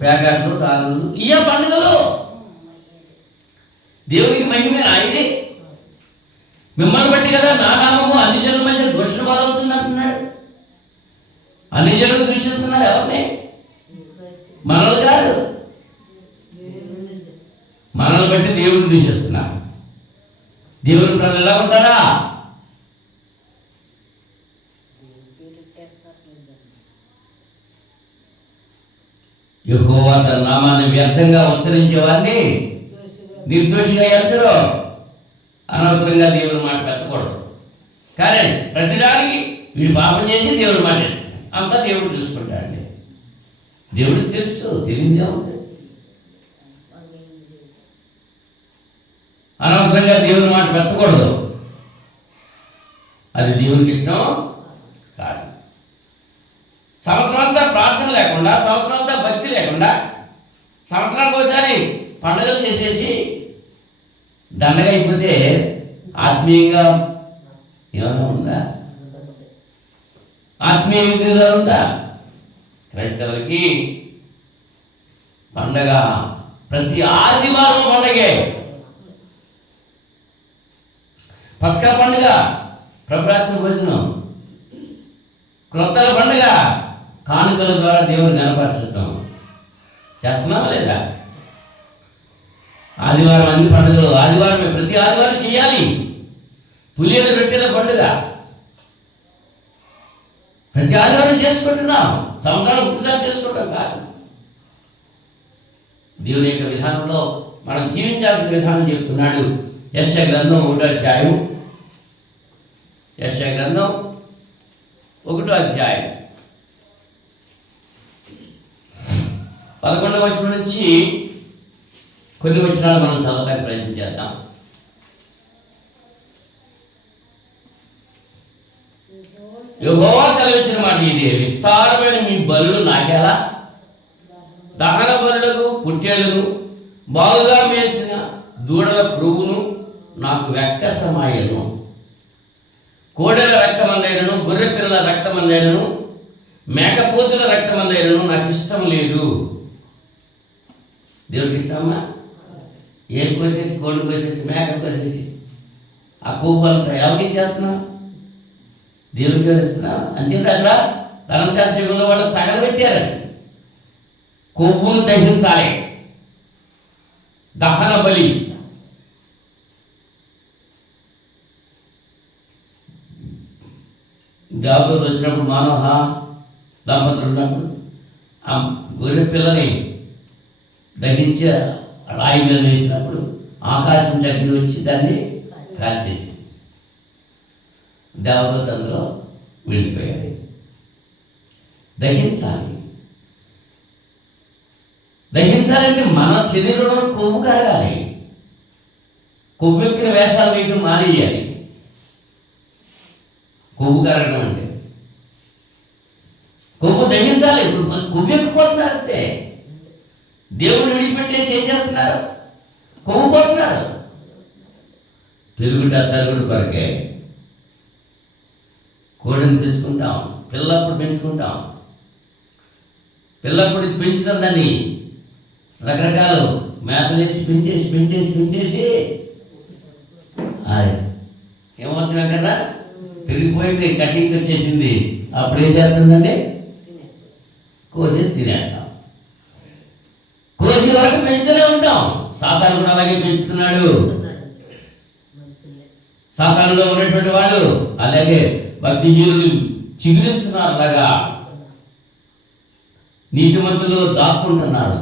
పేకాట్లు, తాగులు, ఇయ్య పండుగలు. దేవునికి మహిమే ఆయనే. మిమ్మల్ని బట్టి కదా నా నామము అన్ని జనుల మధ్య దూషణ బలవుతుంది అంటున్నాడు. అన్ని జనులు దూషిస్తున్నారు ఎవరిని? మనల్ని కాదు, మనల్ని బట్టి దేవుడిని దూషిస్తున్నారు. దేవుని ప్రజలు ఎలా ఉంటారా? యెహోవా తన నామాన్ని వ్యర్థంగా ఉచ్చరించే వారిని నిర్దోషిగా ఎంచరు. అనవసరంగా దేవుని మాట పెట్టకూడదు. కానీ ప్రతిదానికి వీడు పాపం చేసి దేవుని మాట అంతా దేవుడు చూసుకుంటాడండి. దేవుడికి తెలుసు, తెలియదే ఉంది. అనవసరంగా దేవుని మాట పెట్టకూడదు. అది దేవునికి ఇష్టం కాదు. సంవత్సరం అంతా ప్రార్థన లేకుండా, సంవత్సరం అంతా భక్తి లేకుండా, సంవత్సరానికి ఒకసారి పండుగలు చేసేసి దండగా అయిపోతే ఆత్మీయంగా ఏమైనా ఉందా? ఆత్మీయంగా ఉందా? క్రైస్తవులకి పండగ ప్రతి ఆదివారం పండగే. పస్కా పండుగ, ప్రభురాత్రి భోజనం, క్రొత్తల పండుగ, కానుకల ద్వారా దేవుని కనపరచడం చేస్తున్నావా లేదా? ఆదివారం అన్ని పండుగలు ఆదివారమే, ప్రతి ఆదివారం చేయాలి. పులియలు పెట్టిన పండుగ ప్రతి ఆదివారం చేసుకుంటున్నాం. సంవత్సరాలు ఒకసారి చేసుకుంటాం కాదు. దేవుని యొక్క విధానంలో మనం జీవించాల్సిన విధానం చెప్తున్నాడు. యెషయా గ్రంథం 1వ అధ్యాయం, యెషయా గ్రంథం 1వ అధ్యాయం 11వ వచనం నుంచి కొన్ని వచనాలు మనం చదవడానికి ప్రయత్నం చేద్దాం. యెహోవా సెలవిచ్చిన మాట ఇదే, విస్తారమైన మీ బలులు నాకేలా, దహన బలులకు పుట్టేళ్లను, బాగుగా మేసిన దూడల పురుగును నాకు వెక్కసమాయను. కోడెల రక్తమందైనను, గొర్రె పిల్లల రక్తమందైనను, మేకపోతుల రక్తమందైనను నాకు ఇష్టం లేదు. దేవుడికి ఇష్టమా? ఏం కోసేసి, కోళ్ళు కోసేసి, మేక కోసేసి ఆ కోపాలంతా ఎవరికి చేస్తున్నాం? దేవుడికి ఇస్తున్నాం. అంతేత అక్కడ ధర్మశాస్త్రంలో వాళ్ళు తగలబెట్టారండి. కొవ్వును దహించాలి, దహన బలి. దావీదు వచ్చినప్పుడు మానోహ దంపతులు ఉన్నప్పుడు ఆ గొర్రె పిల్లని దహించి రాయి మీద వేసినప్పుడు ఆకాశం దగ్గర వచ్చి దాన్ని కాల్చేసి దేవదూత అందులో వెళ్ళిపోయాడు. దహించాలి. దహించాలంటే మన శరీరంలో కొవ్వు కరగాలి. కొవ్వెక్కిన వేషాలు వేయడం మానేయాలి. కొవ్వు కరగడం అంటే కొవ్వు దహించాలి. ఇప్పుడు కొవ్వెక్కిపోతున్నారు అంతే. దేవుడు విడిచిపెట్టేసి ఏం చేస్తున్నారు? కొవ్వు పోతున్నారు. పెరుగుట తరుగుడు కొరకే. కోడిని తెచ్చుకుంటాం, పిల్లప్పుడు పెంచుకుంటాం. పిల్లప్పుడు పెంచుతాం, దాన్ని రకరకాలు మేతలు వేసి పెంచేసి ఏమవుతున్నా కదా, పెరిగిపోయింది, కటింగ్ వచ్చేసింది. అప్పుడు ఏం చేస్తుందండి? కోసేసి తినేస్తాం. కోసి వరకు పెంచుతూనే ఉంటాం. సాతాను కూడా అలాగే పెంచుతున్నాడు. సాతానులో ఉన్నటువంటి వాడు అలాగే భక్తి జీవులు చిగురిస్తున్నారు. అలాగా నీతిమంతులు దాక్కుంటున్నారు.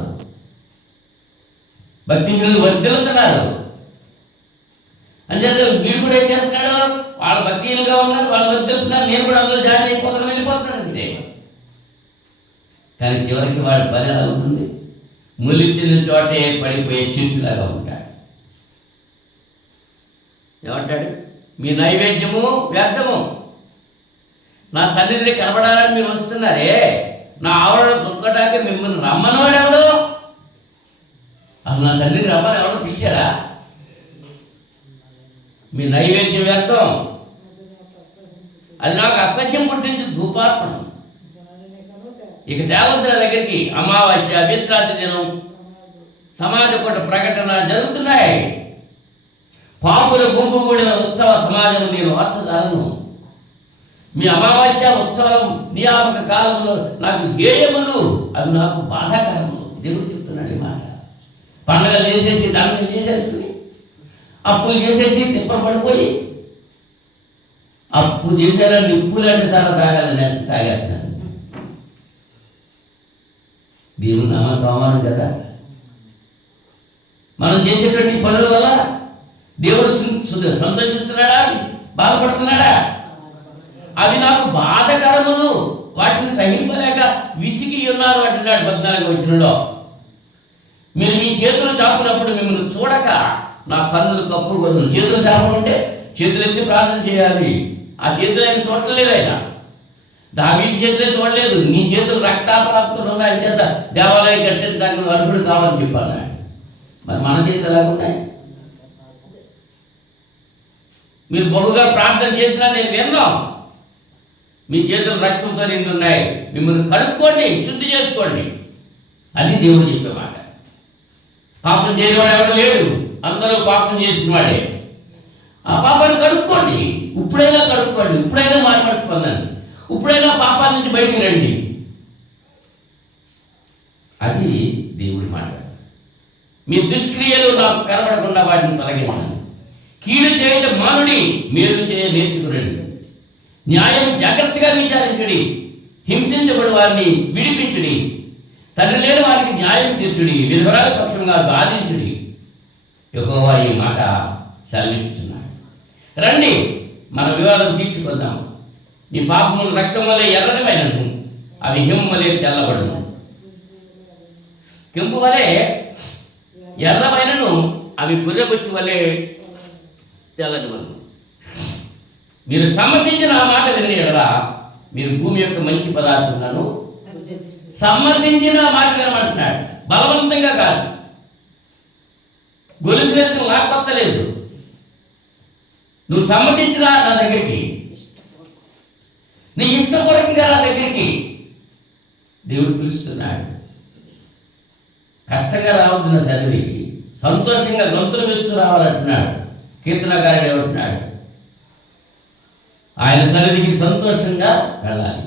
భక్తి జీవులు వర్ధిల్లుతున్నారు. అంచేత వీడు కూడా ఏం చేస్తున్నాడు? వాళ్ళ భక్తిలుగా ఉన్నారు, వాళ్ళు వర్ధిల్లుతున్నారు. నేను కూడా అందులో జాయిన్ అయిపోతాను, వెళ్ళిపోతాను అంతే. కానీ చివరికి వాడి పని ఎలా ఉంటుంది? ములిచిన చోటే పడిపోయే చెట్టులాగా ఉంటాడు. ఏమంటాడు? మీ నైవేద్యము వ్యర్థము. నా సన్నిధిని కనబడాలని మీరు వస్తున్నారే, నా ఆవరణ చుక్కడానికి మిమ్మల్ని రమ్మని ఎవడు? అసలు నా సన్నిధిని రమ్మని ఎవరు పిలిచారా? మీ నైవేద్యం వ్యర్థం. అది నాకు అసహ్యం పుట్టించి ధూపార్పణం. ఇక దేవతల దగ్గరికి అమావాస్య, విశ్రాంతి దినం, సమాజ కూట ప్రకటన జరుగుతున్నాయి. పాపుల గుంపు కూడిన ఉత్సవ సమాజం నేను వార్తదాలను. మీ అమావాస్య ఉత్సవం నియామక కాలంలో నాకు హేయములు, అవి నాకు బాధాకరములు. దేవుడు చెప్తున్నాడు ఈ మాట. పండుగలు చేసేసి దాన్ని చేసేసుకుని అప్పులు చేసేసి తిప్పబడిపోయి అప్పు చేశారని నిప్పులాంటి చాలా తాగాలని తాగేస్తున్నాను. దేవుని నామానికి అవమానం కదా. మనం చేసేటువంటి పనుల వల్ల దేవుడు సంతోషిస్తున్నాడా, బాధపడుతున్నాడా? అవి నాకు బాధకరములు, వాటిని సహింపలేక విసిగి ఉన్నారు అంటున్నాడు 14వ వచనంలో. మీరు మీ చేతులు చాపునప్పుడు మిమ్మల్ని చూడక నా కన్నులు కప్పుకొను. చేతులు చాపమంటే చేతులు ఎత్తి ప్రార్థన చేయాలి. ఆ చేతులు ఆయన చూడలేదు. ఆయన దావీదు చేతులే చూడలేదు. నీ చేతులు రక్తాప్రాప్తులు ఉన్నాయి చేత దేవాలయం కట్టించడానికి అర్హుడు కావాలని చెప్పాను. మరి మన చేతులు ఎలాగున్నాయి? మీరు బహుగా ప్రార్థన చేసినా నేను విన్నాం. మీ చేతులు రక్తంతో నిండి ఉన్నాయి, మిమ్మల్ని కడుక్కోండి, శుద్ధి చేసుకోండి. అది దేవుడు చెప్పే మాట. పాపం చేయవాడు ఎవరు లేడు, అందరూ పాపం చేసిన వాడే. ఆ పాపాన్ని కడుక్కోండి, ఇప్పుడైనా కడుక్కోండి, ఇప్పుడైనా మార్పు పొందండి, ఇప్పుడైనా పాపాల నుంచి బయటికి రండి. అది దేవుడి మాట. మీ దుష్క్రియలు నాకు కనబడకుండా వాటిని తొలగించండి. కీడు చేయడం మానుడి, మేలు చేయ నేర్చుకునండి. న్యాయం జాగ్రత్తగా విచారించుడి, హింసించబడి వారిని విడిపించుడి. తండ్రి లేని వారికి న్యాయం తీర్చుడి, విధవరాల పక్షంగా బాధించుడి. యెహోవా ఈ మాట సెలవిస్తున్నాడు. రండి, మన వివాదం తీర్చుకుందాం. నీ పాపములు రక్తం వల్లే ఎర్రనివైనను, అవి హిమం వలె తెల్లబడును. కెంపు వలె ఎర్రమైనను, అవి గుర్రెబొచ్చు వలె తెల్లనివను. మీరు సమ్మతించిన ఆ మాట విని ఎడలా మీరు భూమి యొక్క మంచి పదార్థాలను సమ్మతించిన మాట వినమంటున్నాడు. బలవంతంగా కాదు, గొలుసు వేసుకుని లాక్కొత్తలేదు. నువ్వు సమ్మతించినా నా దగ్గరికి, నీ ఇష్టపూర్వకంగా నా దగ్గరికి దేవుడు పిలుస్తున్నాడు. కష్టంగా రావద్దు నా సన్నిధికి, సంతోషంగా గొంతులు వేస్తూ రావాలంటున్నాడు కీర్తనకారుడు. ఏమంటున్నాడు? ఆయన సన్నిధికి సంతోషంగా వెళ్ళాలి,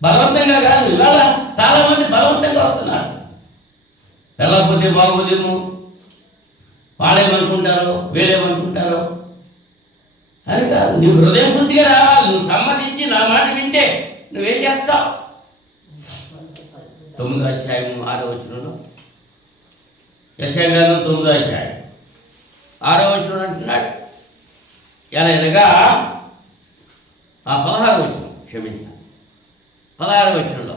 బలవంతంగా కాదు. ఇవాళ చాలా మంది బలవంతంగా వస్తున్నారు. వెళ్ళకపోతే బాగోదేమో, వాళ్ళేమనుకుంటారో వీళ్ళేమనుకుంటారో అని కాదు. నువ్వు హృదయం బుద్ధిగా రావాలి. నువ్వు సమ్మతించి నా మాట వింటే నువ్వేం చేస్తావు? 9వ అధ్యాయం 6వ వచనంలో, యెషయా గ్రంథం 9వ అధ్యాయం 6వ వచనం అంటున్నాడు. ఎలా అనగా 16వ వచనం, క్షమించాలి, 16వ వచనంలో,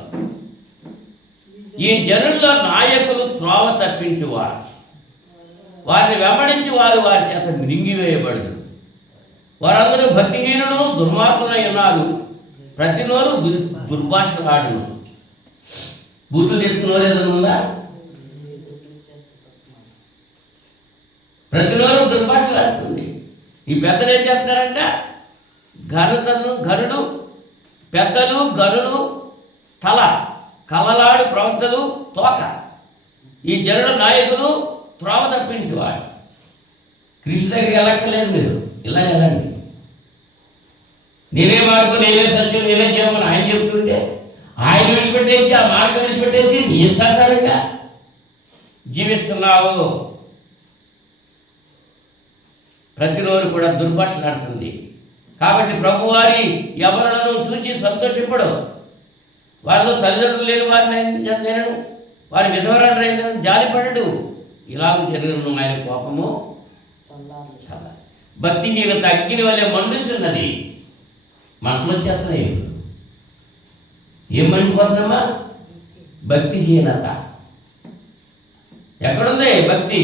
ఈ జనుల్లో నాయకులు త్రోవ తప్పించువారు, వారిని వెంబడించి వారు వారి చేత మింగివేయబడదు. వారందరూ భక్తిహీనులు, దుర్మార్గులై ఉన్నారు. ప్రతి నోరు దుర్భాషలాడును. బూతులు చెప్పిన నోరు ఏదైనా ఉందా? ప్రతి నోరు దుర్భాషలాడుతుంది. ఈ పెద్దలు ఏం చెప్తారంట? గనులు, పెద్దలు, గనులు తల, కలలాడు ప్రవక్తలు తోక. ఈ జనుల నాయకులు త్రోవ తప్పించేవాడు. క్రీస్తు దగ్గరికి వెళ్ళక్కర్లేదు, మీరు ఇలా వెళ్ళండి. నేనే మార్గం, నేనే సత్యం, నేనే జీవం ఆయన చెప్తుంటే ఆయన విడిపెట్టేసి, ఆ మార్గం విడిపెట్టేసి నీ ఇష్టానుసారంగా జీవిస్తున్నావు. ప్రతిరోజు కూడా దుర్భాషలాడుతుంది. కాబట్టి ప్రభువారి యవనులను చూచి సంతోషింపడు. వారిలో తల్లిదండ్రులు లేని వారిని నేను, వారి విధవరాలు జాలిపడడు. ఇలాగ జరుగును ఆయన కోపము. భక్తిహీనత అగ్ని వల్లే మండుచున్నది. మంటలు వచ్చేస్తున్నాయి. ఏం మండిపోతుందమ్మా? భక్తిహీనత. ఎక్కడుంది భక్తి?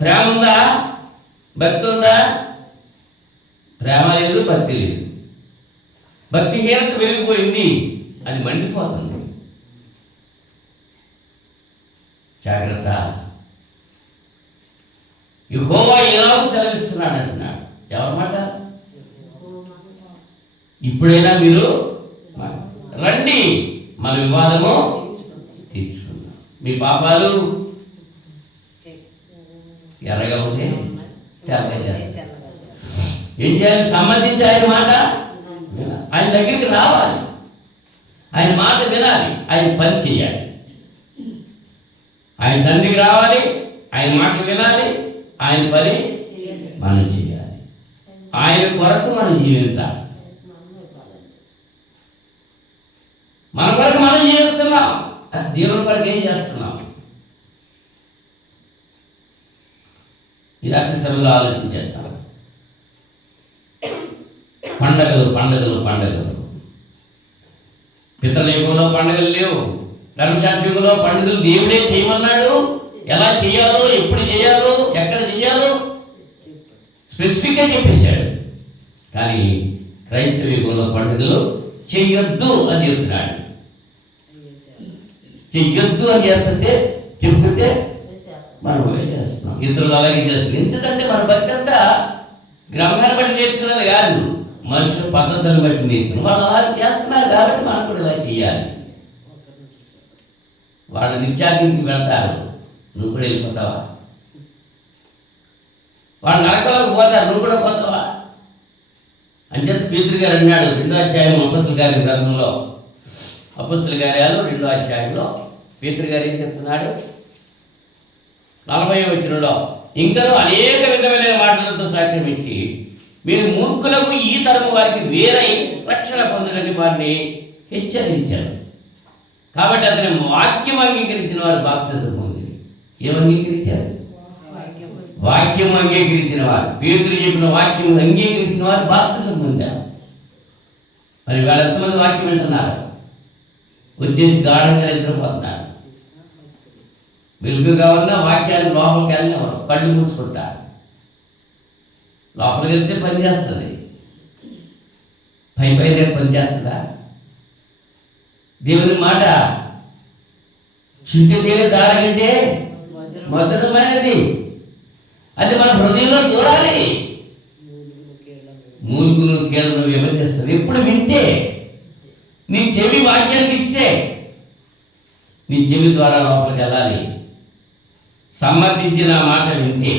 ప్రేమ ఉందా? భక్తి ఉందా? ప్రేమ లేదు, భక్తి లేదు. భక్తిహీనత వెలిగిపోయింది, అది మండిపోతుంది. జాగ్రత్త. యెహోవా ఎలాగో సెలవిస్తున్నాడు అంటున్నాడు. ఎవరి మాట? ఇప్పుడైనా మీరు రండి, మన వివాదము తీర్చుకుందాం. మీ పాపాలు ఎర్రగా ఉంటే తెల్లగా చేస్తారు. ఏం చేయాలి? సమ్మతించి ఆయన మాట వినాలి, ఆయన దగ్గరికి రావాలి, ఆయన మాట వినాలి, ఆయన పని చేయాలి. ఆయన సన్నిధికి రావాలి, ఆయన మాట వినాలి, ఆయన పని మనం చేయాలి. ఆయన కొరకు మనం జీవించాలి. మన కొరకు మనం జీవిస్తున్నాం, దేవుని కొరకు ఏం చేస్తున్నాం? ఈ రాత్రి సమయంలో ఆలోచించేద్దాం. పండగలు పండగలు పండగలు. పితల యుగంలో పండుగలు లేవు, ధర్మశాస్త్ర యుగంలో పండుగలు దేవుడే చేయమన్నాడు. ఎలా చేయాలో, ఎప్పుడు చేయాలో, ఎక్కడ చేయాలో స్పెసిఫిక్గా చెప్పేశాడు. కానీ క్రైస్తవ యుగంలో పండుగలు చెయ్యొద్దు అని చెప్తున్నాడు. చెయ్యొద్దు అని చెప్తుంటే మనం చేస్తున్నాం, ఇతరులు అలాగే చేస్తున్నాం. ఎందుకంటే మన భక్తి అంతా గ్రంథాన్ని బట్టి నేర్చుకున్నది కాదు, మనుషుల పద్ధతులను బట్టి నేర్చుకున్నాం. వాళ్ళు అలా చేస్తున్నారు కాబట్టి మనం కూడా ఇలా చేయాలి. వాళ్ళు నిత్యాగ్నికి వెళ్తారు, నువ్వు కూడా వెళ్ళిపోతావా? వాళ్ళు నరకాలకు పోతారు, నువ్వు కూడా పోతావా? అంచేత పేతురు గారు అన్నాడు 2వ అధ్యాయం అపొస్తలుల గారి గ్రంథంలో, అపొస్తలుల కార్యాలు 2వ అధ్యాయంలో పేతురు గారు ఏం చెప్తున్నాడు? 40వ వచనంలో, ఇంకనూ అనేక విధమైన మాటలతో సాక్ష్యం ఇచ్చి మీరు మూర్ఖులకు ఈ తరము వారికి వేరై రక్షణ పొందడని వారిని హెచ్చరించారు. కాబట్టి అతని వాక్యం అంగీకరించిన వారు బాప్తిసం పొందిరి. ఏం అంగీకరించారు? వాక్యం అంగీకరించిన వారు, పేతురు చెప్పిన వాక్యం అంగీకరించిన వారు బాప్తిసం పొందారు. మరి వాళ్ళు ఎంతమంది వాక్యం వింటున్నారు? వచ్చేసి గాఢంగా నిద్రపోతున్నారు. వెలుగు కావాలన్నా వాక్యాన్ని లోపలికి వెళ్ళినవారు కళ్ళు మూసుకుంటారు. లోపలికి వెళ్తే పనిచేస్తుంది, పై పనిచేస్తుందా? దేవుని మాట చింటి తీరే దారగంటే మధురమైనది, అది మన హృదయంలో దూరాలి. మూలుగులు కేవలం ఎవరు చేస్తారు? ఎప్పుడు వింటే, నీ చెవి వాక్యానికి ఇస్తే నీ చెవి ద్వారా లోపలికి వెళ్ళాలి. సమ్మతించిన మాట వింటే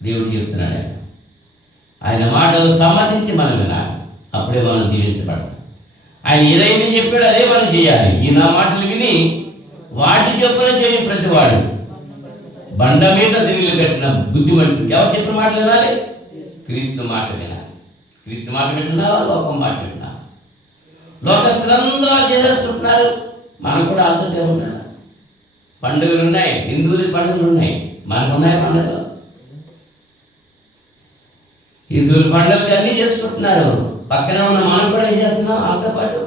దేవుడు చెప్తున్నాడు, ఆయన మాటలు సమ్మతించి మనం వినాలి, అప్పుడే మనం దీవించబడతాం. ఆయన ఏదైనా చెప్పాడు అదే మనం చేయాలి. ఈ నా మాటలు విని వాటి చొప్పున చేయి ప్రతివాడు బండ మీద దిగులు కట్టిన బుద్ధిమంతుడు. ఎవరు చెప్పిన మాటలు వినాలి? క్రీస్తు మాట వినాలి. క్రీస్తు మాట వింటున్నావా? లోకం మాట వింటున్నావా? లోకస్తులందరూ చేసేసుకుంటున్నారు, మనం కూడా అంతటే ఉంటున్నాం. పండుగలు ఉన్నాయి, హిందువుల పండుగలు ఉన్నాయి, మనకున్నాయి పండుగలు. హిందువుల పండుగలు అన్నీ చేసుకుంటున్నారు, పక్కన ఉన్న మనం కూడా ఏం చేస్తున్నాం? వాళ్ళతో పాటు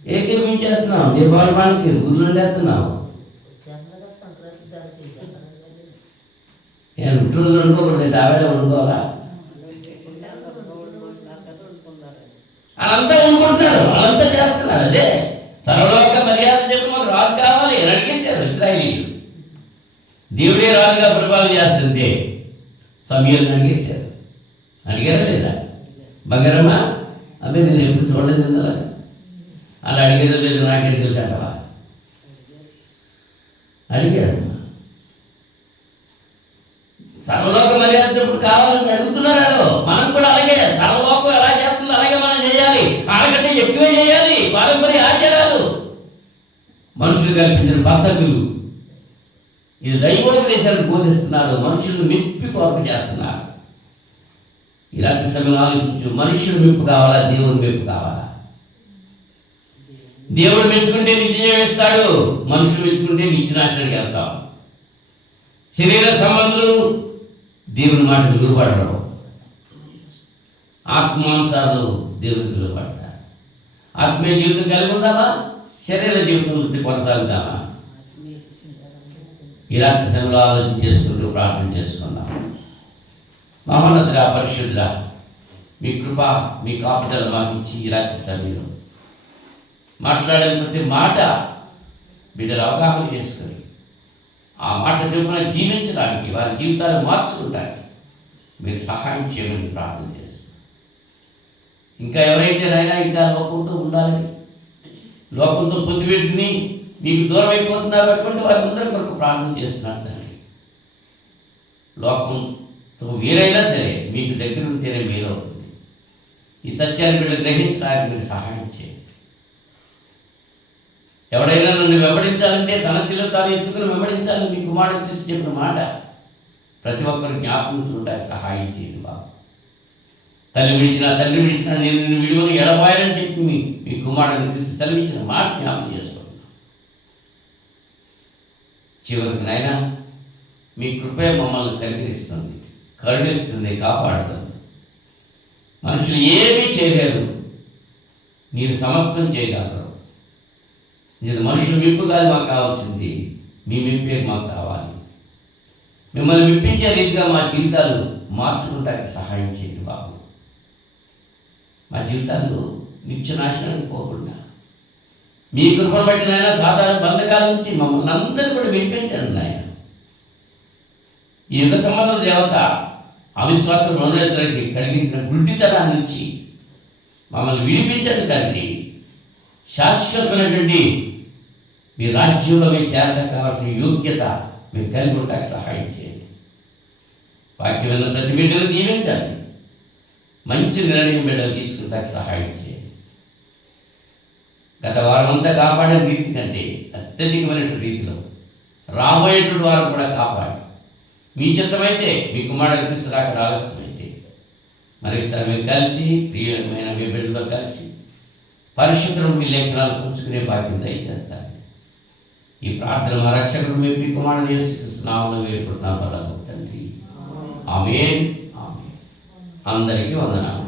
ఏకీభవించేస్తున్నాం. దీపావళి పండుగకి గుళ్ళు ఉండేస్తున్నాం. నేను రుట్రోజు వండుకోకూడదు, డాబాలో వండుకోవాలా? వాళ్ళంతా వండుకుంటున్నారు, వాళ్ళంతా చేస్తున్నారు. అదే సర్వలోక మర్యాద చెప్పి మాకు రాజు కావాలి అని అడిగేశారు ఇశ్రాయేలీయులు. దేవుడే రాజుగా పరిపాలన చేస్తుంటే సమయాలను అడిగేశారు. అడిగారా లేదా? బంగారమ్మా, అదే నేను ఎప్పుడు చూడలేదు అలాగా. అలా అడిగేదో లేదు నాకేం తెలుసు అంటవా? అడిగారమ్మా. సర్వలోక మర్యాద చెప్పుడు కావాలని అడుగుతున్నారు వాళ్ళు. మనం కూడా అలాగే సర్వలోకం ఎలా చేస్తుందో అలాగే మనం చేయాలి, అలాగంటే ఎక్కువే చేయాలి. పారంపర్య ఆచారాలు మనుషులు కల్పించిన పద్ధతులు, ఇది దైవోపదేశాలు బోధిస్తున్నారు, మనుషులను మెప్పి కోరిక చేస్తున్నారు. ఇలాంటి సమయంలో ఆలోచించు, మనుషులు మెప్పు కావాలా? దేవుని మెప్పు కావాలా? దేవుడు మెచ్చుకుంటే నిత్యం ఇస్తాడు, మనుషులు మెచ్చుకుంటే నిత్యనాశనానికి వెళ్తాం. శరీర సంబంధులు దేవుని మాటకు లోబడరు, ఆత్మానుసారులు దేవునికి లోబడతారు. ఆత్మీయ జీవితం కలిగి ఉందామా? శరీర జీవితం కొనసాగుతామా? ఇలాంటి సమయంలో ఆలోచన చేసుకుంటూ ప్రార్థన చేసుకున్నాం. మహోన్నతుడా, పరిశుద్ధుడా, మీ కృప, మీ కాపుదల మాకు ఇచ్చి ఇలాంటి సమయంలో మాట్లాడే ప్రతి మాట బిడ్డలు అవగాహన చేసుకొని ఆ మాట చొప్పున జీవించడానికి, వారి జీవితాలు మార్చుకోవడానికి మీరు సహాయం చేయమని ప్రార్థన చేస్తున్నాం. ఇంకా ఎవరైతే నైనా ఇంకా లోకంతో ఉండాలని, లోకంతో పొత్తు పెట్టుకుని మీకు దూరం అయిపోతున్నారు, అటువంటి వారందరూ కొరకు ప్రార్థన చేస్తున్నారు తండ్రి. లోకం వీరైనా సరే మీకు దగ్గర ఉంటేనే మేలవుతుంది. ఈ సత్యాన్ని వీళ్ళు గ్రహించడానికి మీరు సహాయం చేయండి. ఎవడైనా నన్ను వెంబడించాలంటే తన శిల తాను ఎత్తుకుని వెంబడించాలని మీ కుమారుడు తీసి చెప్పిన మాట ప్రతి ఒక్కరు జ్ఞాపకం చూడడానికి సహాయం చేయండి బాబు. తల్లి విడిచినా తండ్రి విడిచినా నేను నిన్ను విలువను ఎడబాయని చెప్పి మీ కుమారుడిని తీసి సెలవించిన మాట జ్ఞాపకం చేసుకుంటున్నాను. చివరికి నాయన మీ కృపే మమ్మల్ని కనికరిస్తుంది, కరుణిస్తుంది, కాపాడుతుంది. మనుషులు ఏమీ చేయలేరు, మీరు సమస్తం చేయగలరు. నేను మనుషులు మెప్పు కాదు మాకు కావాల్సింది, మీ మెప్పే మాకు కావాలి. మిమ్మల్ని మెప్పించే రీతిగా మా జీవితాలు మార్చుకుంటానికి సహాయం చేయండి బాబు. మా జీవితాలు నిత్య నాశనానికి పోకుండా మీ కృపను బట్టి నాయన సాధారణ బంధకాల నుంచి మమ్మల్ని అందరినీ కూడా మెప్పించండి నాయన. ఈ యుగ సంబంధం దేవత అవిశ్వాసం మనోనేతలకి కలిగించిన గుడ్డితనాన్ని నుంచి మమ్మల్ని విడిపించండి తండ్రి. శాశ్వతమైనటువంటి మీ రాజ్యంలో మీరు చేరడానికి కావాల్సిన యోగ్యత మీరు కలిగి ఉండడానికి సహాయం చేయండి. వాక్యం వల్ల ప్రతి బిడ్డలు జీవించాలి, మంచి నిర్ణయం బిడ్డలు తీసుకుంటానికి సహాయం చేయండి. గత వారం అంతా కాపాడే రీతి కంటే అత్యధికమైనటువంటి రీతిలో రాబోయేటువంటి వారం కూడా కాపాడి మీ చిత్తమైతే మీ కుమారుడు కనిపిస్తురాక ఆలస్యమైతే మరొకసారి మేము కలిసి ప్రియమైన మీ బిడ్డలతో కలిసి పరిశుభ్రం మీ లేఖనాలు పంచుకునే భాగ్యం దయచేస్తాను. ఈ ప్రార్థన మా రక్షకుడు మీ కుమారుడు యేసుక్రీస్తునామములో వేడుకుంటున్నాం పరలోక తండ్రి. ఆమేన్. ఆమేన్. అందరికీ వందనాలు.